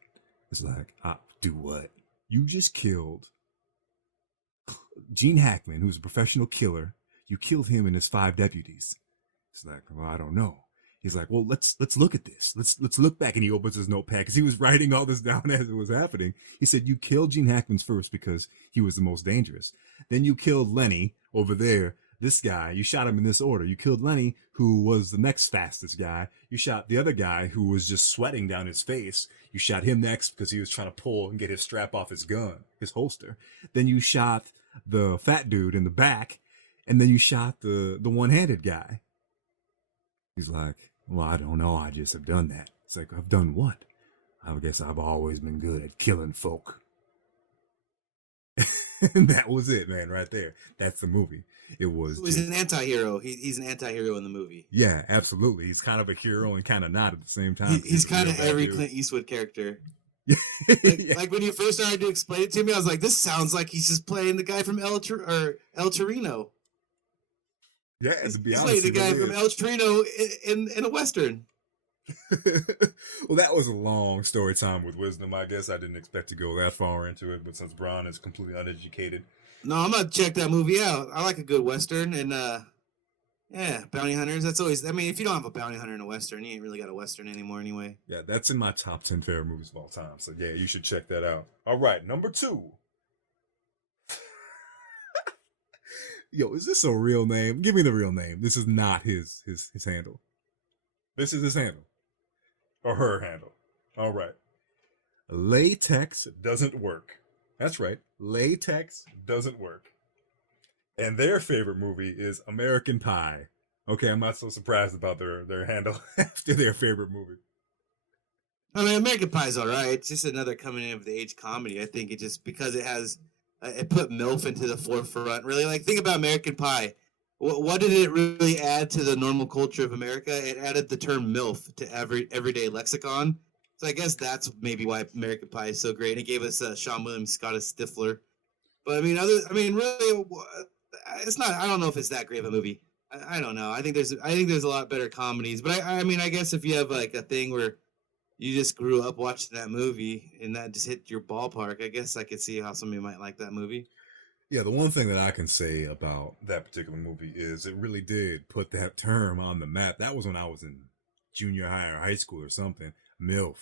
It's like, "Do what?" "You just killed Gene Hackman, who's a professional killer. You killed him and his 5 deputies. It's like, "Well, I don't know." He's like, "Well, let's look at this. Let's look back." And he opens his notepad because he was writing all this down as it was happening. He said, "You killed Gene Hackman's first because he was the most dangerous. Then you killed Lenny over there. This guy, you shot him in this order. You killed Lenny, who was the next fastest guy. You shot the other guy who was just sweating down his face. You shot him next because he was trying to pull and get his strap off his gun, his holster. Then you shot the fat dude in the back, and then you shot the one-handed guy." He's like, "Well, I don't know. I just have done that." It's like, "I've done what?" "I guess I've always been good at killing folk." And that was it, man, right there. That's the movie. It was. So he's an anti-hero. He's an anti-hero in the movie. Yeah, absolutely. He's kind of a hero and kind of not at the same time. He's kind of every Clint Eastwood character. Yeah. Like when you first started to explain it to me, I was like, "This sounds like he's just playing the guy from El Torino." Yeah, He's to be playing honest, the guy it from is. El Torino in a western. Well, that was a long story time with wisdom. I guess I didn't expect to go that far into it, but since Braun is completely uneducated, No, I'm gonna check that movie out. I like a good western, and yeah, bounty hunters. That's always. I mean, if you don't have a bounty hunter in a western, you ain't really got a western anymore, anyway. yeah, that's in my top 10 favorite movies of all time. So yeah, you should check that out. All right, number 2. Yo, is this a real name? Give me the real name. This is not his handle. This is his handle. Or her handle. All right. Latex doesn't work. That's right. Latex doesn't work. And their favorite movie is American Pie. Okay, I'm not so surprised about their handle after their favorite movie. I mean, American Pie's all right. It's just another coming in of the age comedy. I think it just because it has it put MILF into the forefront. Really, like think about American Pie. What did it really add to the normal culture of America? It added the term MILF to everyday lexicon. So I guess that's maybe why American Pie is so great. It gave us Sean William Scott as Stifler. But I mean, really, it's not. I don't know if it's that great of a movie. I don't know. I think there's a lot better comedies. But I mean, I guess if you have like a thing where you just grew up watching that movie and that just hit your ballpark, I guess I could see how somebody might like that movie. Yeah, the one thing that I can say about that particular movie is it really did put that term on the map. That was when I was in junior high or high school or something. MILF.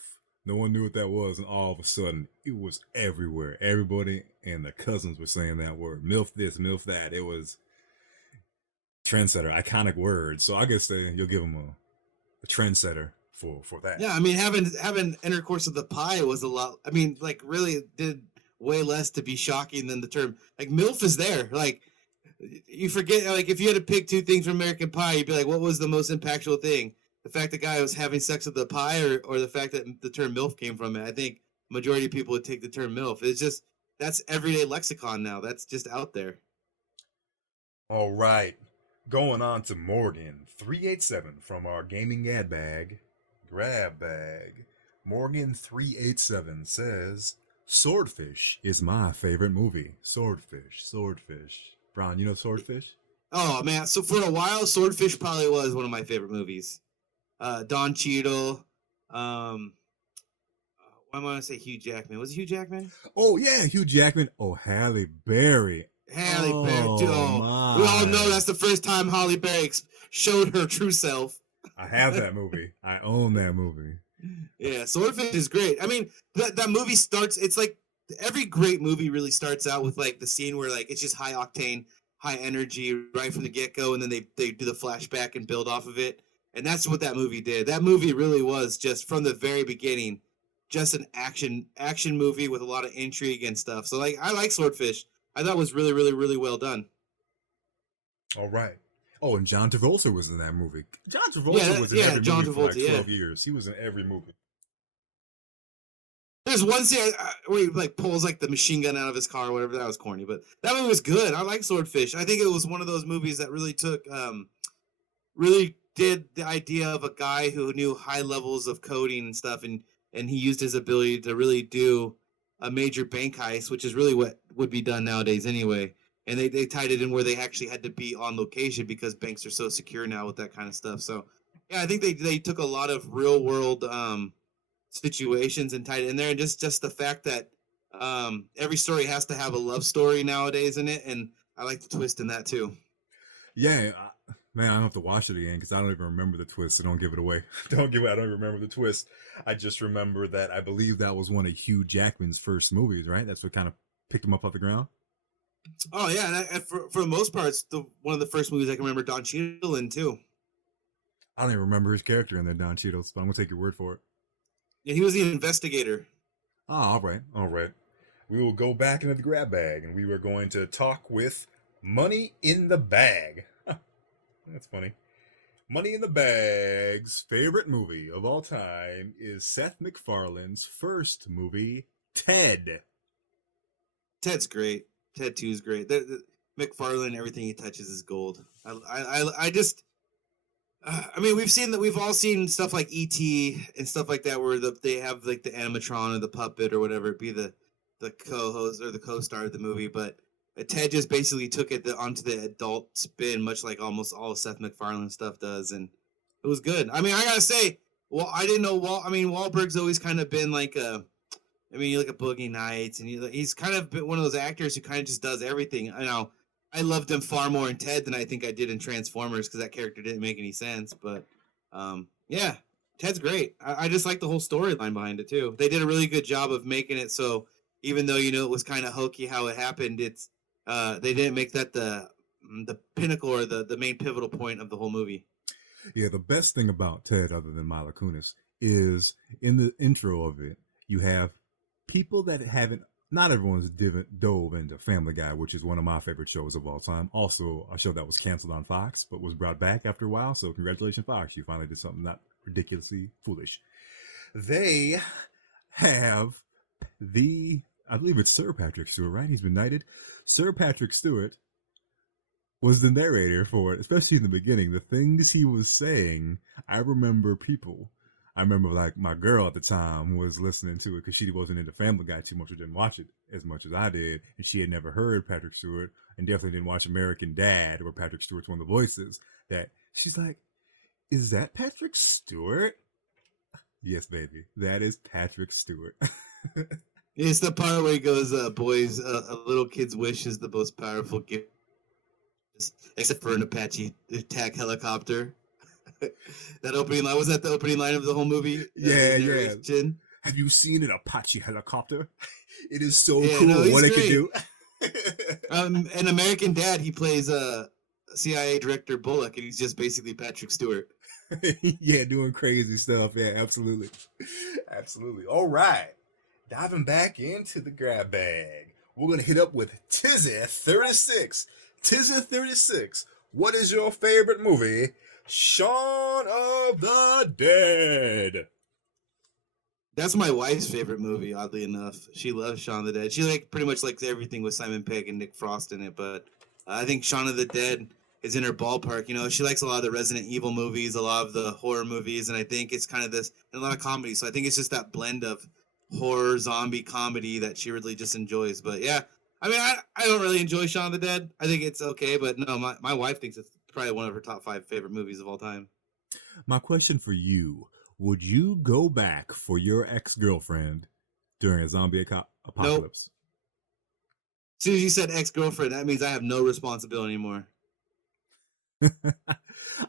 No one knew what that was, and all of a sudden, it was everywhere. Everybody and their cousins were saying that word. MILF this, MILF that. It was trendsetter, iconic word. So I guess you'll give them a trendsetter for that. Yeah, I mean, having intercourse with the pie was a lot. I mean, like, really did way less to be shocking than the term. Like, MILF is there. Like, you forget, like, if you had to pick two things from American Pie, you'd be like, what was the most impactful thing? The fact the guy was having sex with the pie, or the fact that the term MILF came from it? I think majority of people would take the term MILF. It's just, that's everyday lexicon now. That's just out there. All right. Going on to Morgan 387 from our gaming grab bag. Morgan 387 says, Swordfish is my favorite movie. Swordfish. Brian, you know Swordfish? Oh, man. So for a while, Swordfish probably was one of my favorite movies. Don Cheadle. Why am I going to say Hugh Jackman? Was it Hugh Jackman? Oh, yeah, Hugh Jackman. Oh, Halle Berry. Halle Berry. We all know that's the first time Halle Berry showed her true self. I have that movie. I own that movie. Yeah, Swordfish is great. I mean, that movie starts, it's like every great movie really starts out with like the scene where like it's just high octane, high energy right from the get-go, and then they do the flashback and build off of it. And that's what that movie did. That movie really was just from the very beginning, just an action movie with a lot of intrigue and stuff. So like I like Swordfish. I thought it was really, really, really well done. All right. Oh, and John Travolta was in that movie. John Travolta was in every movie for like 12 years. He was in every movie. There's one scene where he like pulls like the machine gun out of his car or whatever. That was corny, but that movie was good. I like Swordfish. I think it was one of those movies that really took, really did the idea of a guy who knew high levels of coding and stuff, and he used his ability to really do a major bank heist, which is really what would be done nowadays anyway. And they tied it in where they actually had to be on location because banks are so secure now with that kind of stuff. So, yeah, I think they took a lot of real world situations and tied it in there. And just the fact that every story has to have a love story nowadays in it. And I like the twist in that too. Yeah, man, I don't have to watch it again because I don't even remember the twist. So don't give it away. I don't even remember the twist. I just remember that I believe that was one of Hugh Jackman's first movies, right? That's what kind of picked him up off the ground. Oh yeah, and for the most part, it's one of the first movies I can remember Don Cheadle in too. I don't even remember his character in there, Don Cheadle, but I'm gonna take your word for it. Yeah, he was the investigator. All right. We will go back into the grab bag, and we were going to talk with Money in the Bag. That's funny. Money in the Bag's favorite movie of all time is Seth MacFarlane's first movie, Ted. Ted's great. Ted 2 is great. MacFarlane, everything he touches is gold. I mean, we've all seen stuff like E.T. and stuff like that where they have like the animatron or the puppet or whatever it be the co-host or the co-star of the movie, but Ted just basically took it onto the adult spin, much like almost all of Seth MacFarlane stuff does, and it was good. I mean, I gotta say, well, I didn't know Wahlberg's always kind of been like you look at Boogie Nights, and he's kind of been one of those actors who kind of just does everything. I know I loved him far more in Ted than I think I did in Transformers because that character didn't make any sense. But yeah, Ted's great. I just like the whole storyline behind it too. They did a really good job of making it so even though it was kind of hokey how it happened, it's they didn't make that the pinnacle or the main pivotal point of the whole movie. Yeah, the best thing about Ted, other than Mila Kunis, is in the intro of it, you have people that haven't, not everyone's dove into Family Guy, which is one of my favorite shows of all time. Also, a show that was canceled on Fox, but was brought back after a while. So congratulations, Fox. You finally did something not ridiculously foolish. They have I believe it's Sir Patrick Stewart, right? He's been knighted. Sir Patrick Stewart was the narrator for it, especially in the beginning. The things he was saying, I remember people. I remember like my girl at the time was listening to it because she wasn't into Family Guy too much or didn't watch it as much as I did, and she had never heard Patrick Stewart and definitely didn't watch American Dad, where Patrick Stewart's one of the voices. That she's like, "Is that Patrick Stewart?" Yes, baby, that is Patrick Stewart. It's the part where he goes, "Boys, a little kid's wish is the most powerful gift, except for an Apache attack helicopter." That opening line, was that the opening line of the whole movie? Yeah. Have you seen an Apache helicopter? It is so cool no, what it great. can do. In American Dad, he plays CIA director Bullock, and he's just basically Patrick Stewart. Yeah, doing crazy stuff. Yeah, absolutely. Absolutely. All right. Diving back into the grab bag. We're going to hit up with Tizzy36. Tizzy36, what is your favorite movie? Shaun of the Dead. That's my wife's favorite movie, oddly enough. She loves Shaun of the Dead. She pretty much likes everything with Simon Pegg and Nick Frost in it, but I think Shaun of the Dead is in her ballpark. You know, she likes a lot of the Resident Evil movies, a lot of the horror movies, and I think it's kind of this, and a lot of comedy. So I think it's just that blend of horror, zombie, comedy that she really just enjoys. But yeah, I mean, I don't really enjoy Shaun of the Dead. I think it's okay, but no, my wife thinks it's probably one of her top 5 favorite movies of all time. My question for you, would you go back for your ex-girlfriend during a zombie apocalypse? Nope. As soon as you said ex-girlfriend, that means I have no responsibility anymore.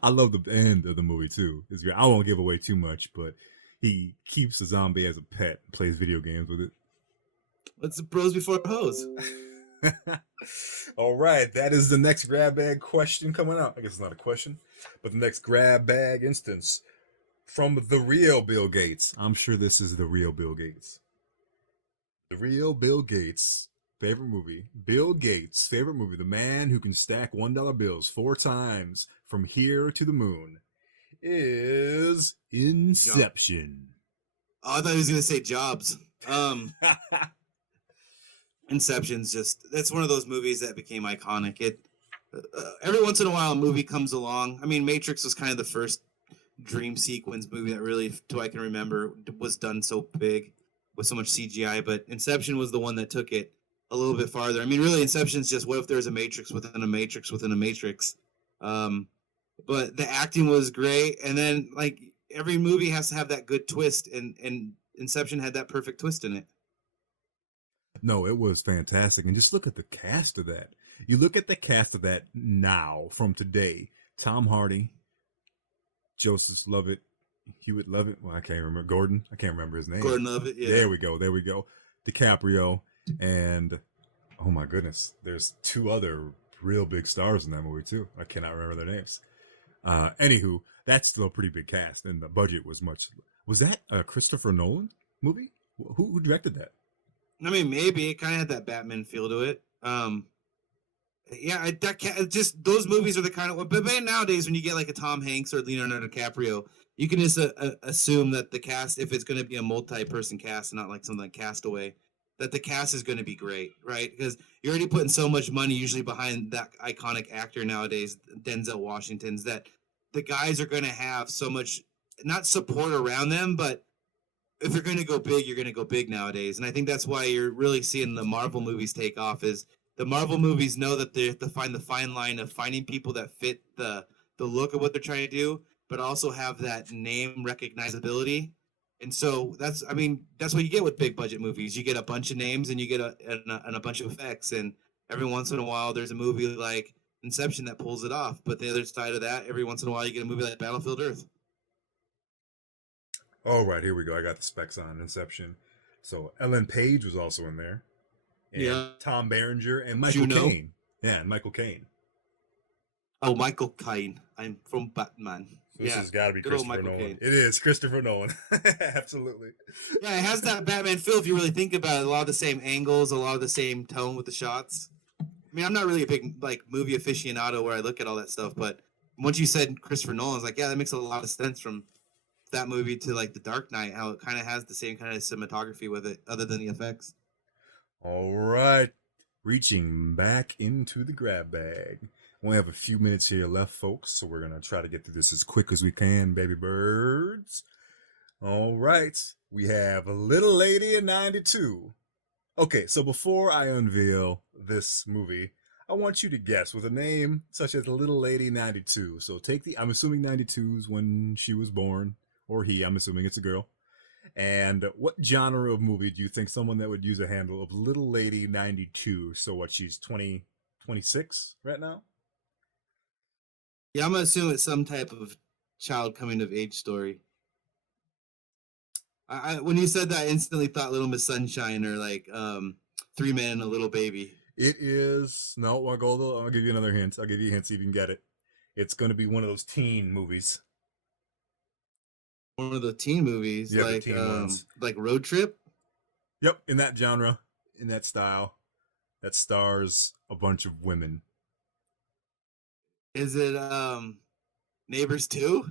I love the end of the movie too. It's great. I won't give away too much, but he keeps a zombie as a pet, plays video games with it. What's the bros before hoes? All right, that is the next grab bag question coming up. I guess it's not a question, but the next grab bag instance from the real Bill Gates. I'm sure this is the real Bill Gates. The real Bill Gates favorite movie. Bill Gates' favorite movie. The man who can stack $1 bills 4 times from here to the moon is Inception. Oh, I thought he was going to say Jobs. Inception's that's one of those movies that became iconic. It every once in a while a movie comes along. I mean, Matrix was kind of the first dream sequence movie that really, to I can remember, was done so big with so much CGI. But Inception was the one that took it a little bit farther. I mean, really, Inception's just what if there's a Matrix within a Matrix within a Matrix. But the acting was great, and then like every movie has to have that good twist, and Inception had that perfect twist in it. No, it was fantastic. And just look at the cast of that. You look at the cast of that now from today. Tom Hardy, Joseph Lovett, Hewitt Lovett. Well, I can't remember. Gordon. I can't remember his name. Gordon Lovett, yeah. There we go. DiCaprio. And, oh my goodness, there's 2 other real big stars in that movie too. I cannot remember their names. Anywho, that's still a pretty big cast. And the budget was much. Was that a Christopher Nolan movie? Who directed that? I mean, maybe it kind of had that Batman feel to it. Yeah, just those movies are the kind of. But nowadays, when you get like a Tom Hanks or Leonardo DiCaprio, you can just assume that the cast, if it's going to be a multi-person cast, and not like something like Castaway, that the cast is going to be great, right? Because you're already putting so much money usually behind that iconic actor nowadays, Denzel Washington's, that the guys are going to have so much not support around them, but if you're going to go big, you're going to go big nowadays. And I think that's why you're really seeing the Marvel movies take off. Is the Marvel movies know that they have to find the fine line of finding people that fit the look of what they're trying to do, but also have that name recognizability. And so that's what you get with big budget movies. You get a bunch of names and you get a bunch of effects. And every once in a while, there's a movie like Inception that pulls it off. But the other side of that, every once in a while, you get a movie like Battlefield Earth. All right, here we go. I got the specs on Inception. So Ellen Page was also in there. And yeah. Tom Berenger and Michael Caine. Yeah, and Michael Caine. Oh, Michael Caine. I'm from Batman. This has got to be Christopher Nolan. Caine. It is Christopher Nolan. Absolutely. Yeah, it has that Batman feel if you really think about it. A lot of the same angles, a lot of the same tone with the shots. I mean, I'm not really a big movie aficionado where I look at all that stuff, but once you said Christopher Nolan, I was like, yeah, that makes a lot of sense from that movie to like The Dark Knight, how it kind of has the same kind of cinematography with it, other than the effects. All right. Reaching back into the grab bag. We only have a few minutes here left, folks, so we're going to try to get through this as quick as we can, baby birds. All right. We have a Little Lady in 92. Okay, so before I unveil this movie, I want you to guess with a name such as Little Lady 92. So I'm assuming 92 is when she was born, or I'm assuming it's a girl. And what genre of movie do you think someone that would use a handle of Little Lady 92? So what, she's 20, 26 right now? Yeah, I'm gonna assume it's some type of child coming of age story. When you said that, I instantly thought Little Miss Sunshine or like Three Men and a Little Baby. It is, no, I'll give you another hint. I'll give you a hint so you can get it. It's going to be one of those teen movies. One of the teen movies, Yeah, the teen ones. like Road Trip. Yep, in that genre, in that style, that stars a bunch of women. Is it Neighbors 2?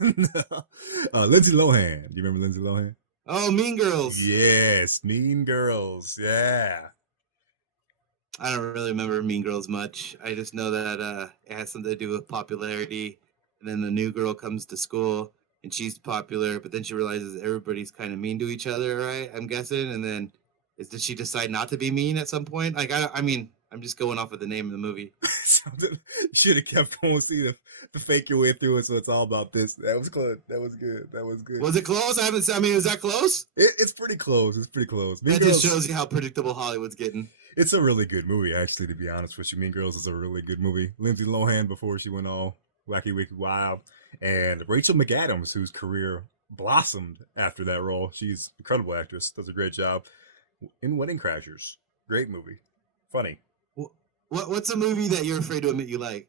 Lindsay Lohan. Do you remember Lindsay Lohan? Oh, Mean Girls. Yes, Mean Girls. Yeah. I don't really remember Mean Girls much. I just know that it has something to do with popularity. And then the new girl comes to school and she's popular, but then she realizes everybody's kind of mean to each other, right? I'm guessing. And then does she decide not to be mean at some point? Like, I mean, I'm just going off of the name of the movie. Should have kept going, see the fake your way through it. So it's all about this. That was close. That was good. Was it close? I mean, is that close? It's pretty close. It's pretty close. That just shows you how predictable Hollywood's getting. It's a really good movie, actually, to be honest with you. Mean Girls is a really good movie. Lindsay Lohan before she went all wacky, wicked, wild. And Rachel McAdams, whose career blossomed after that role. She's an incredible actress. Does a great job in Wedding Crashers. Great movie. Funny. What's a movie that you're afraid to admit you like?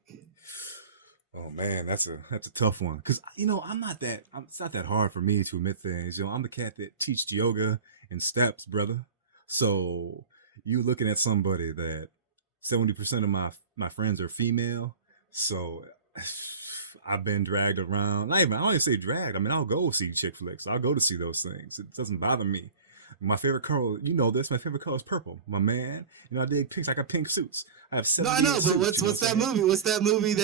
Oh man, that's a tough one. Cause it's not that hard for me to admit things. I'm the cat that teaches yoga and steps, brother. So you looking at somebody that 70% of my friends are female. So I've been dragged around. I don't even say dragged. I mean, I'll go see chick flicks. I'll go to see those things. It doesn't bother me. My favorite color, my favorite color is purple. My man, I dig pinks. I got pink suits. I have 7. No, I know, but what's that movie? What's that movie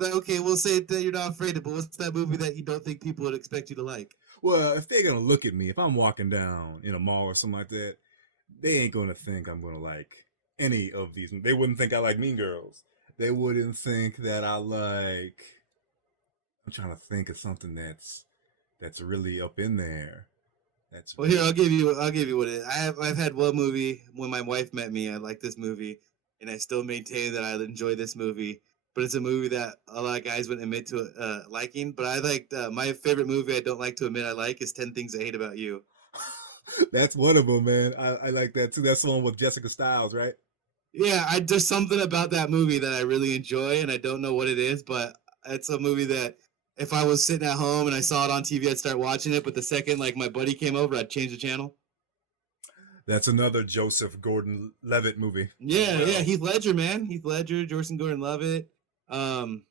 okay, we'll say that you're not afraid of, but what's that movie that you don't think people would expect you to like? Well, if they're gonna look at me, if I'm walking down in a mall or something like that, they ain't gonna think I'm gonna like any of these. They wouldn't think I like Mean Girls. They wouldn't think that I like. I'm trying to think of something that's really up in there. Well, here I'll give you what it is. I've had one movie when my wife met me. I liked this movie, and I still maintain that I enjoy this movie. But it's a movie that a lot of guys wouldn't admit to liking. But I liked my favorite movie. I don't like to admit I like is 10 Things I Hate About You. That's one of them, man. I like that too. That's the one with Jessica Stiles, right? Yeah, there's something about that movie that I really enjoy, and I don't know what it is, but it's a movie that if I was sitting at home and I saw it on TV, I'd start watching it. But the second like my buddy came over, I'd change the channel. That's another Joseph Gordon-Levitt movie. Yeah, yeah, Heath Ledger, man. Heath Ledger, Joseph Gordon-Levitt. John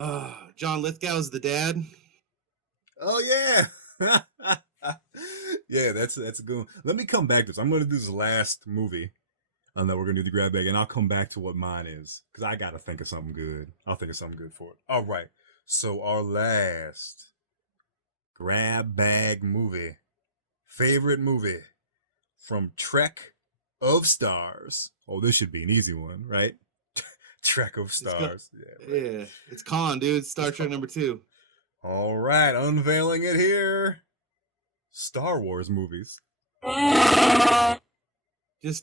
Lithgow's the dad. Oh yeah. Yeah, that's a good one. Let me come back to this. I'm gonna do this last movie. And then we're gonna do the grab bag, and I'll come back to what mine is. Because I gotta think of something good. I'll think of something good for it. Alright. So our last grab bag movie. Favorite movie from Trek of Stars. Oh, this should be an easy one, right? Trek of Stars. Yeah, it's Khan, dude. Star Trek #2. All right, unveiling it here. Star Wars movies.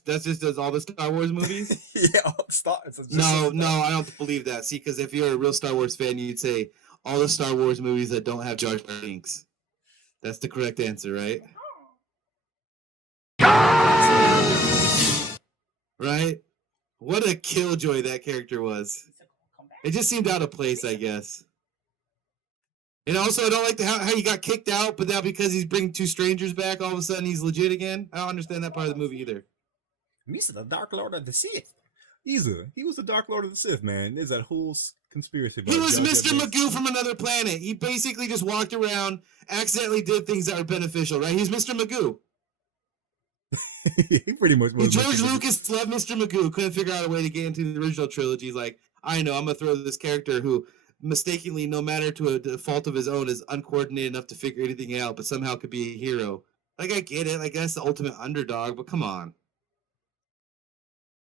That's just all the Star Wars movies? Yeah, No, I don't believe that. See, because if you're a real Star Wars fan, you'd say all the Star Wars movies that don't have Jar Jar Binks. That's the correct answer, right? Right? What a killjoy that character was. It just seemed out of place, I guess. And also, I don't like how he got kicked out, but now because he's bringing 2 strangers back, all of a sudden he's legit again. I don't understand that part of the movie either. He's the Dark Lord of the Sith. He was the Dark Lord of the Sith, man. There's that whole conspiracy. He was Mr. Magoo from another planet. He basically just walked around, accidentally did things that are beneficial, right? He's Mr. Magoo. He pretty much was. George Lucas loved Mr. Magoo. Couldn't figure out a way to get into the original trilogy. He's like, I know, I'm going to throw this character who mistakenly, no matter to a fault of his own, is uncoordinated enough to figure anything out, but somehow could be a hero. Like I get it, like that's the ultimate underdog, but come on.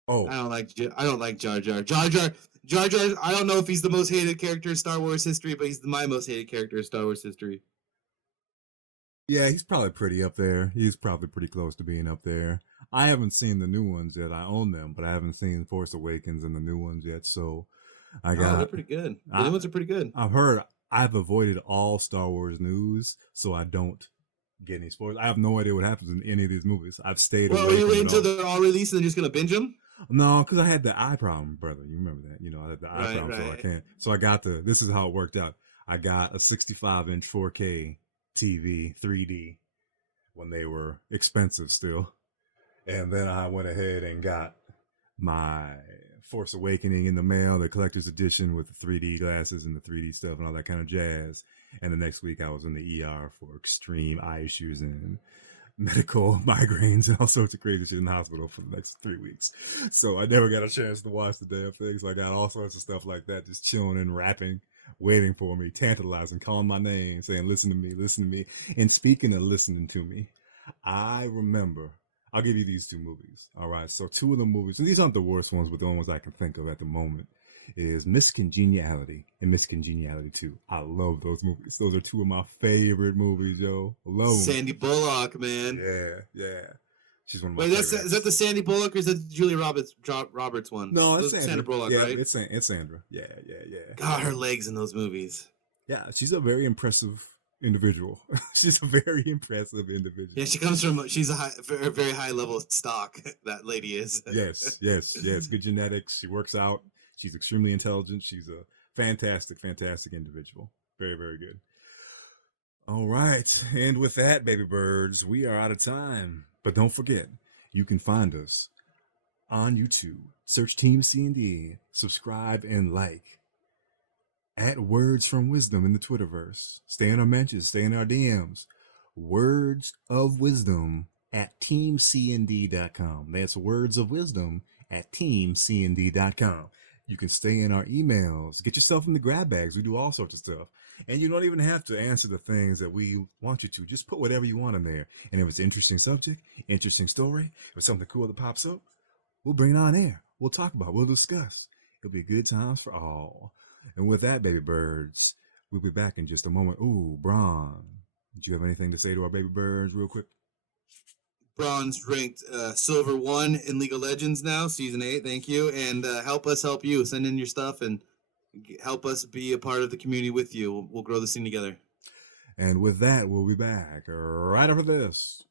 Oh, I don't like Jar Jar. Jar Jar. I don't know if he's the most hated character in Star Wars history, but he's my most hated character in Star Wars history. yeah, he's probably pretty up there. He's probably pretty close to being up there. I haven't seen the new ones yet. I own them, but I haven't seen Force Awakens and the new ones yet. So I Oh, they're got. pretty good. The I, new ones are pretty good. I've heard. I've avoided all Star Wars news, so I don't get any spoilers. I have no idea what happens in any of these movies. I've stayed Well, away are you from waiting it all. until they're all released and then just gonna binge them? No, because I had the eye problem, brother. You remember that? You know, I had the eye Right, problem, so I right. can't. So I got the. This is how it worked out. I got a 65-inch 4K TV, 3D, when they were expensive still, and then I went ahead and got my Force Awakening in the mail, the collector's edition with the 3D glasses and the 3D stuff and all that kind of jazz. And the next week I was in the ER for extreme eye issues and medical migraines and all sorts of crazy shit in the hospital for the next 3 weeks. So I never got a chance to watch the damn thing. So I got all sorts of stuff like that, just chilling and rapping, waiting for me, tantalizing, calling my name, saying, listen to me. And speaking of listening to me, I remember, I'll give you these two movies. All right. So two of the movies, and these aren't the worst ones, but the only ones I can think of at the moment, is Miss Congeniality and Miss Congeniality 2. I love those movies. Those are two of my favorite movies, yo. Love them. Sandy Bullock, man. Yeah. She's one of my Wait, favorites. is that the Sandy Bullock or is that the Julia Roberts one? No, it's Those Sandra. Bullock, yeah, right? it's Sandra. Yeah. God, her legs in those movies. Yeah, she's a very impressive individual. She's a very impressive individual. Yeah, she's a very, very high level stock. That lady is. yes. Good genetics. She works out. She's extremely intelligent. She's a fantastic individual. Very, very good. All right. And with that, baby birds, we are out of time. But don't forget, you can find us on YouTube. Search Team C&D. Subscribe and like. At Words from Wisdom in the Twitterverse. Stay in our mentions. Stay in our DMs. Words of Wisdom at teamcnd.com. That's Words of Wisdom at teamcnd.com. You can stay in our emails. Get yourself in the grab bags. We do all sorts of stuff. And you don't even have to answer the things that we want you to. Just put whatever you want in there. And if it's an interesting subject, interesting story, if it's something cool that pops up, we'll bring it on air. We'll talk about it. We'll discuss. It'll be good times for all. And with that, baby birds, we'll be back in just a moment. Ooh, Braun, did you have anything to say to our baby birds real quick? Braun's ranked silver 1 in League of Legends now, season 8. Thank you, and help us help you. Send in your stuff and help us be a part of the community with you. We'll grow this thing together. And with that, we'll be back right after this.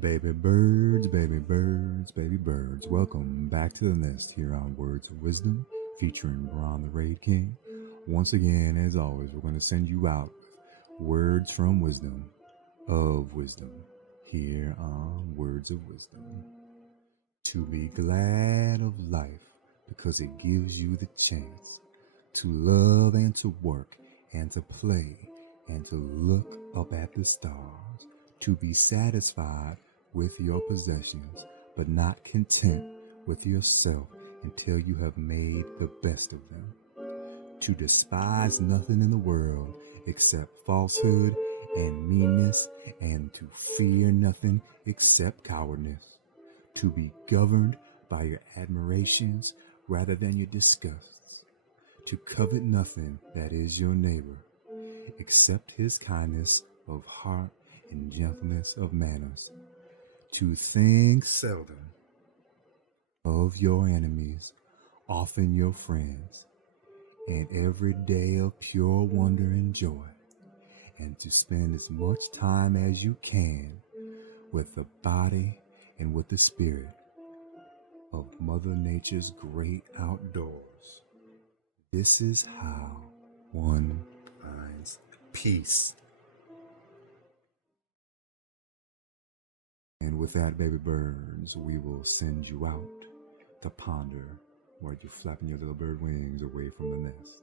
Baby birds, baby birds, baby birds, welcome back to the nest here on Words of Wisdom, featuring Braun the Raid King. Once again, as always, we're going to send you out with words from wisdom, of wisdom, here on Words of Wisdom. To be glad of life because it gives you the chance to love and to work and to play and to look up at the stars, to be satisfied with your possessions, but not content with yourself until you have made the best of them. To despise nothing in the world except falsehood and meanness, and to fear nothing except cowardness. To be governed by your admirations rather than your disgusts. To covet nothing that is your neighbor except his kindness of heart and gentleness of manners. To think seldom of your enemies, often your friends, and every day of pure wonder and joy, and to spend as much time as you can with the body and with the spirit of Mother Nature's great outdoors. This is how one finds peace. And with that, baby birds, we will send you out to ponder while you're flapping your little bird wings away from the nest.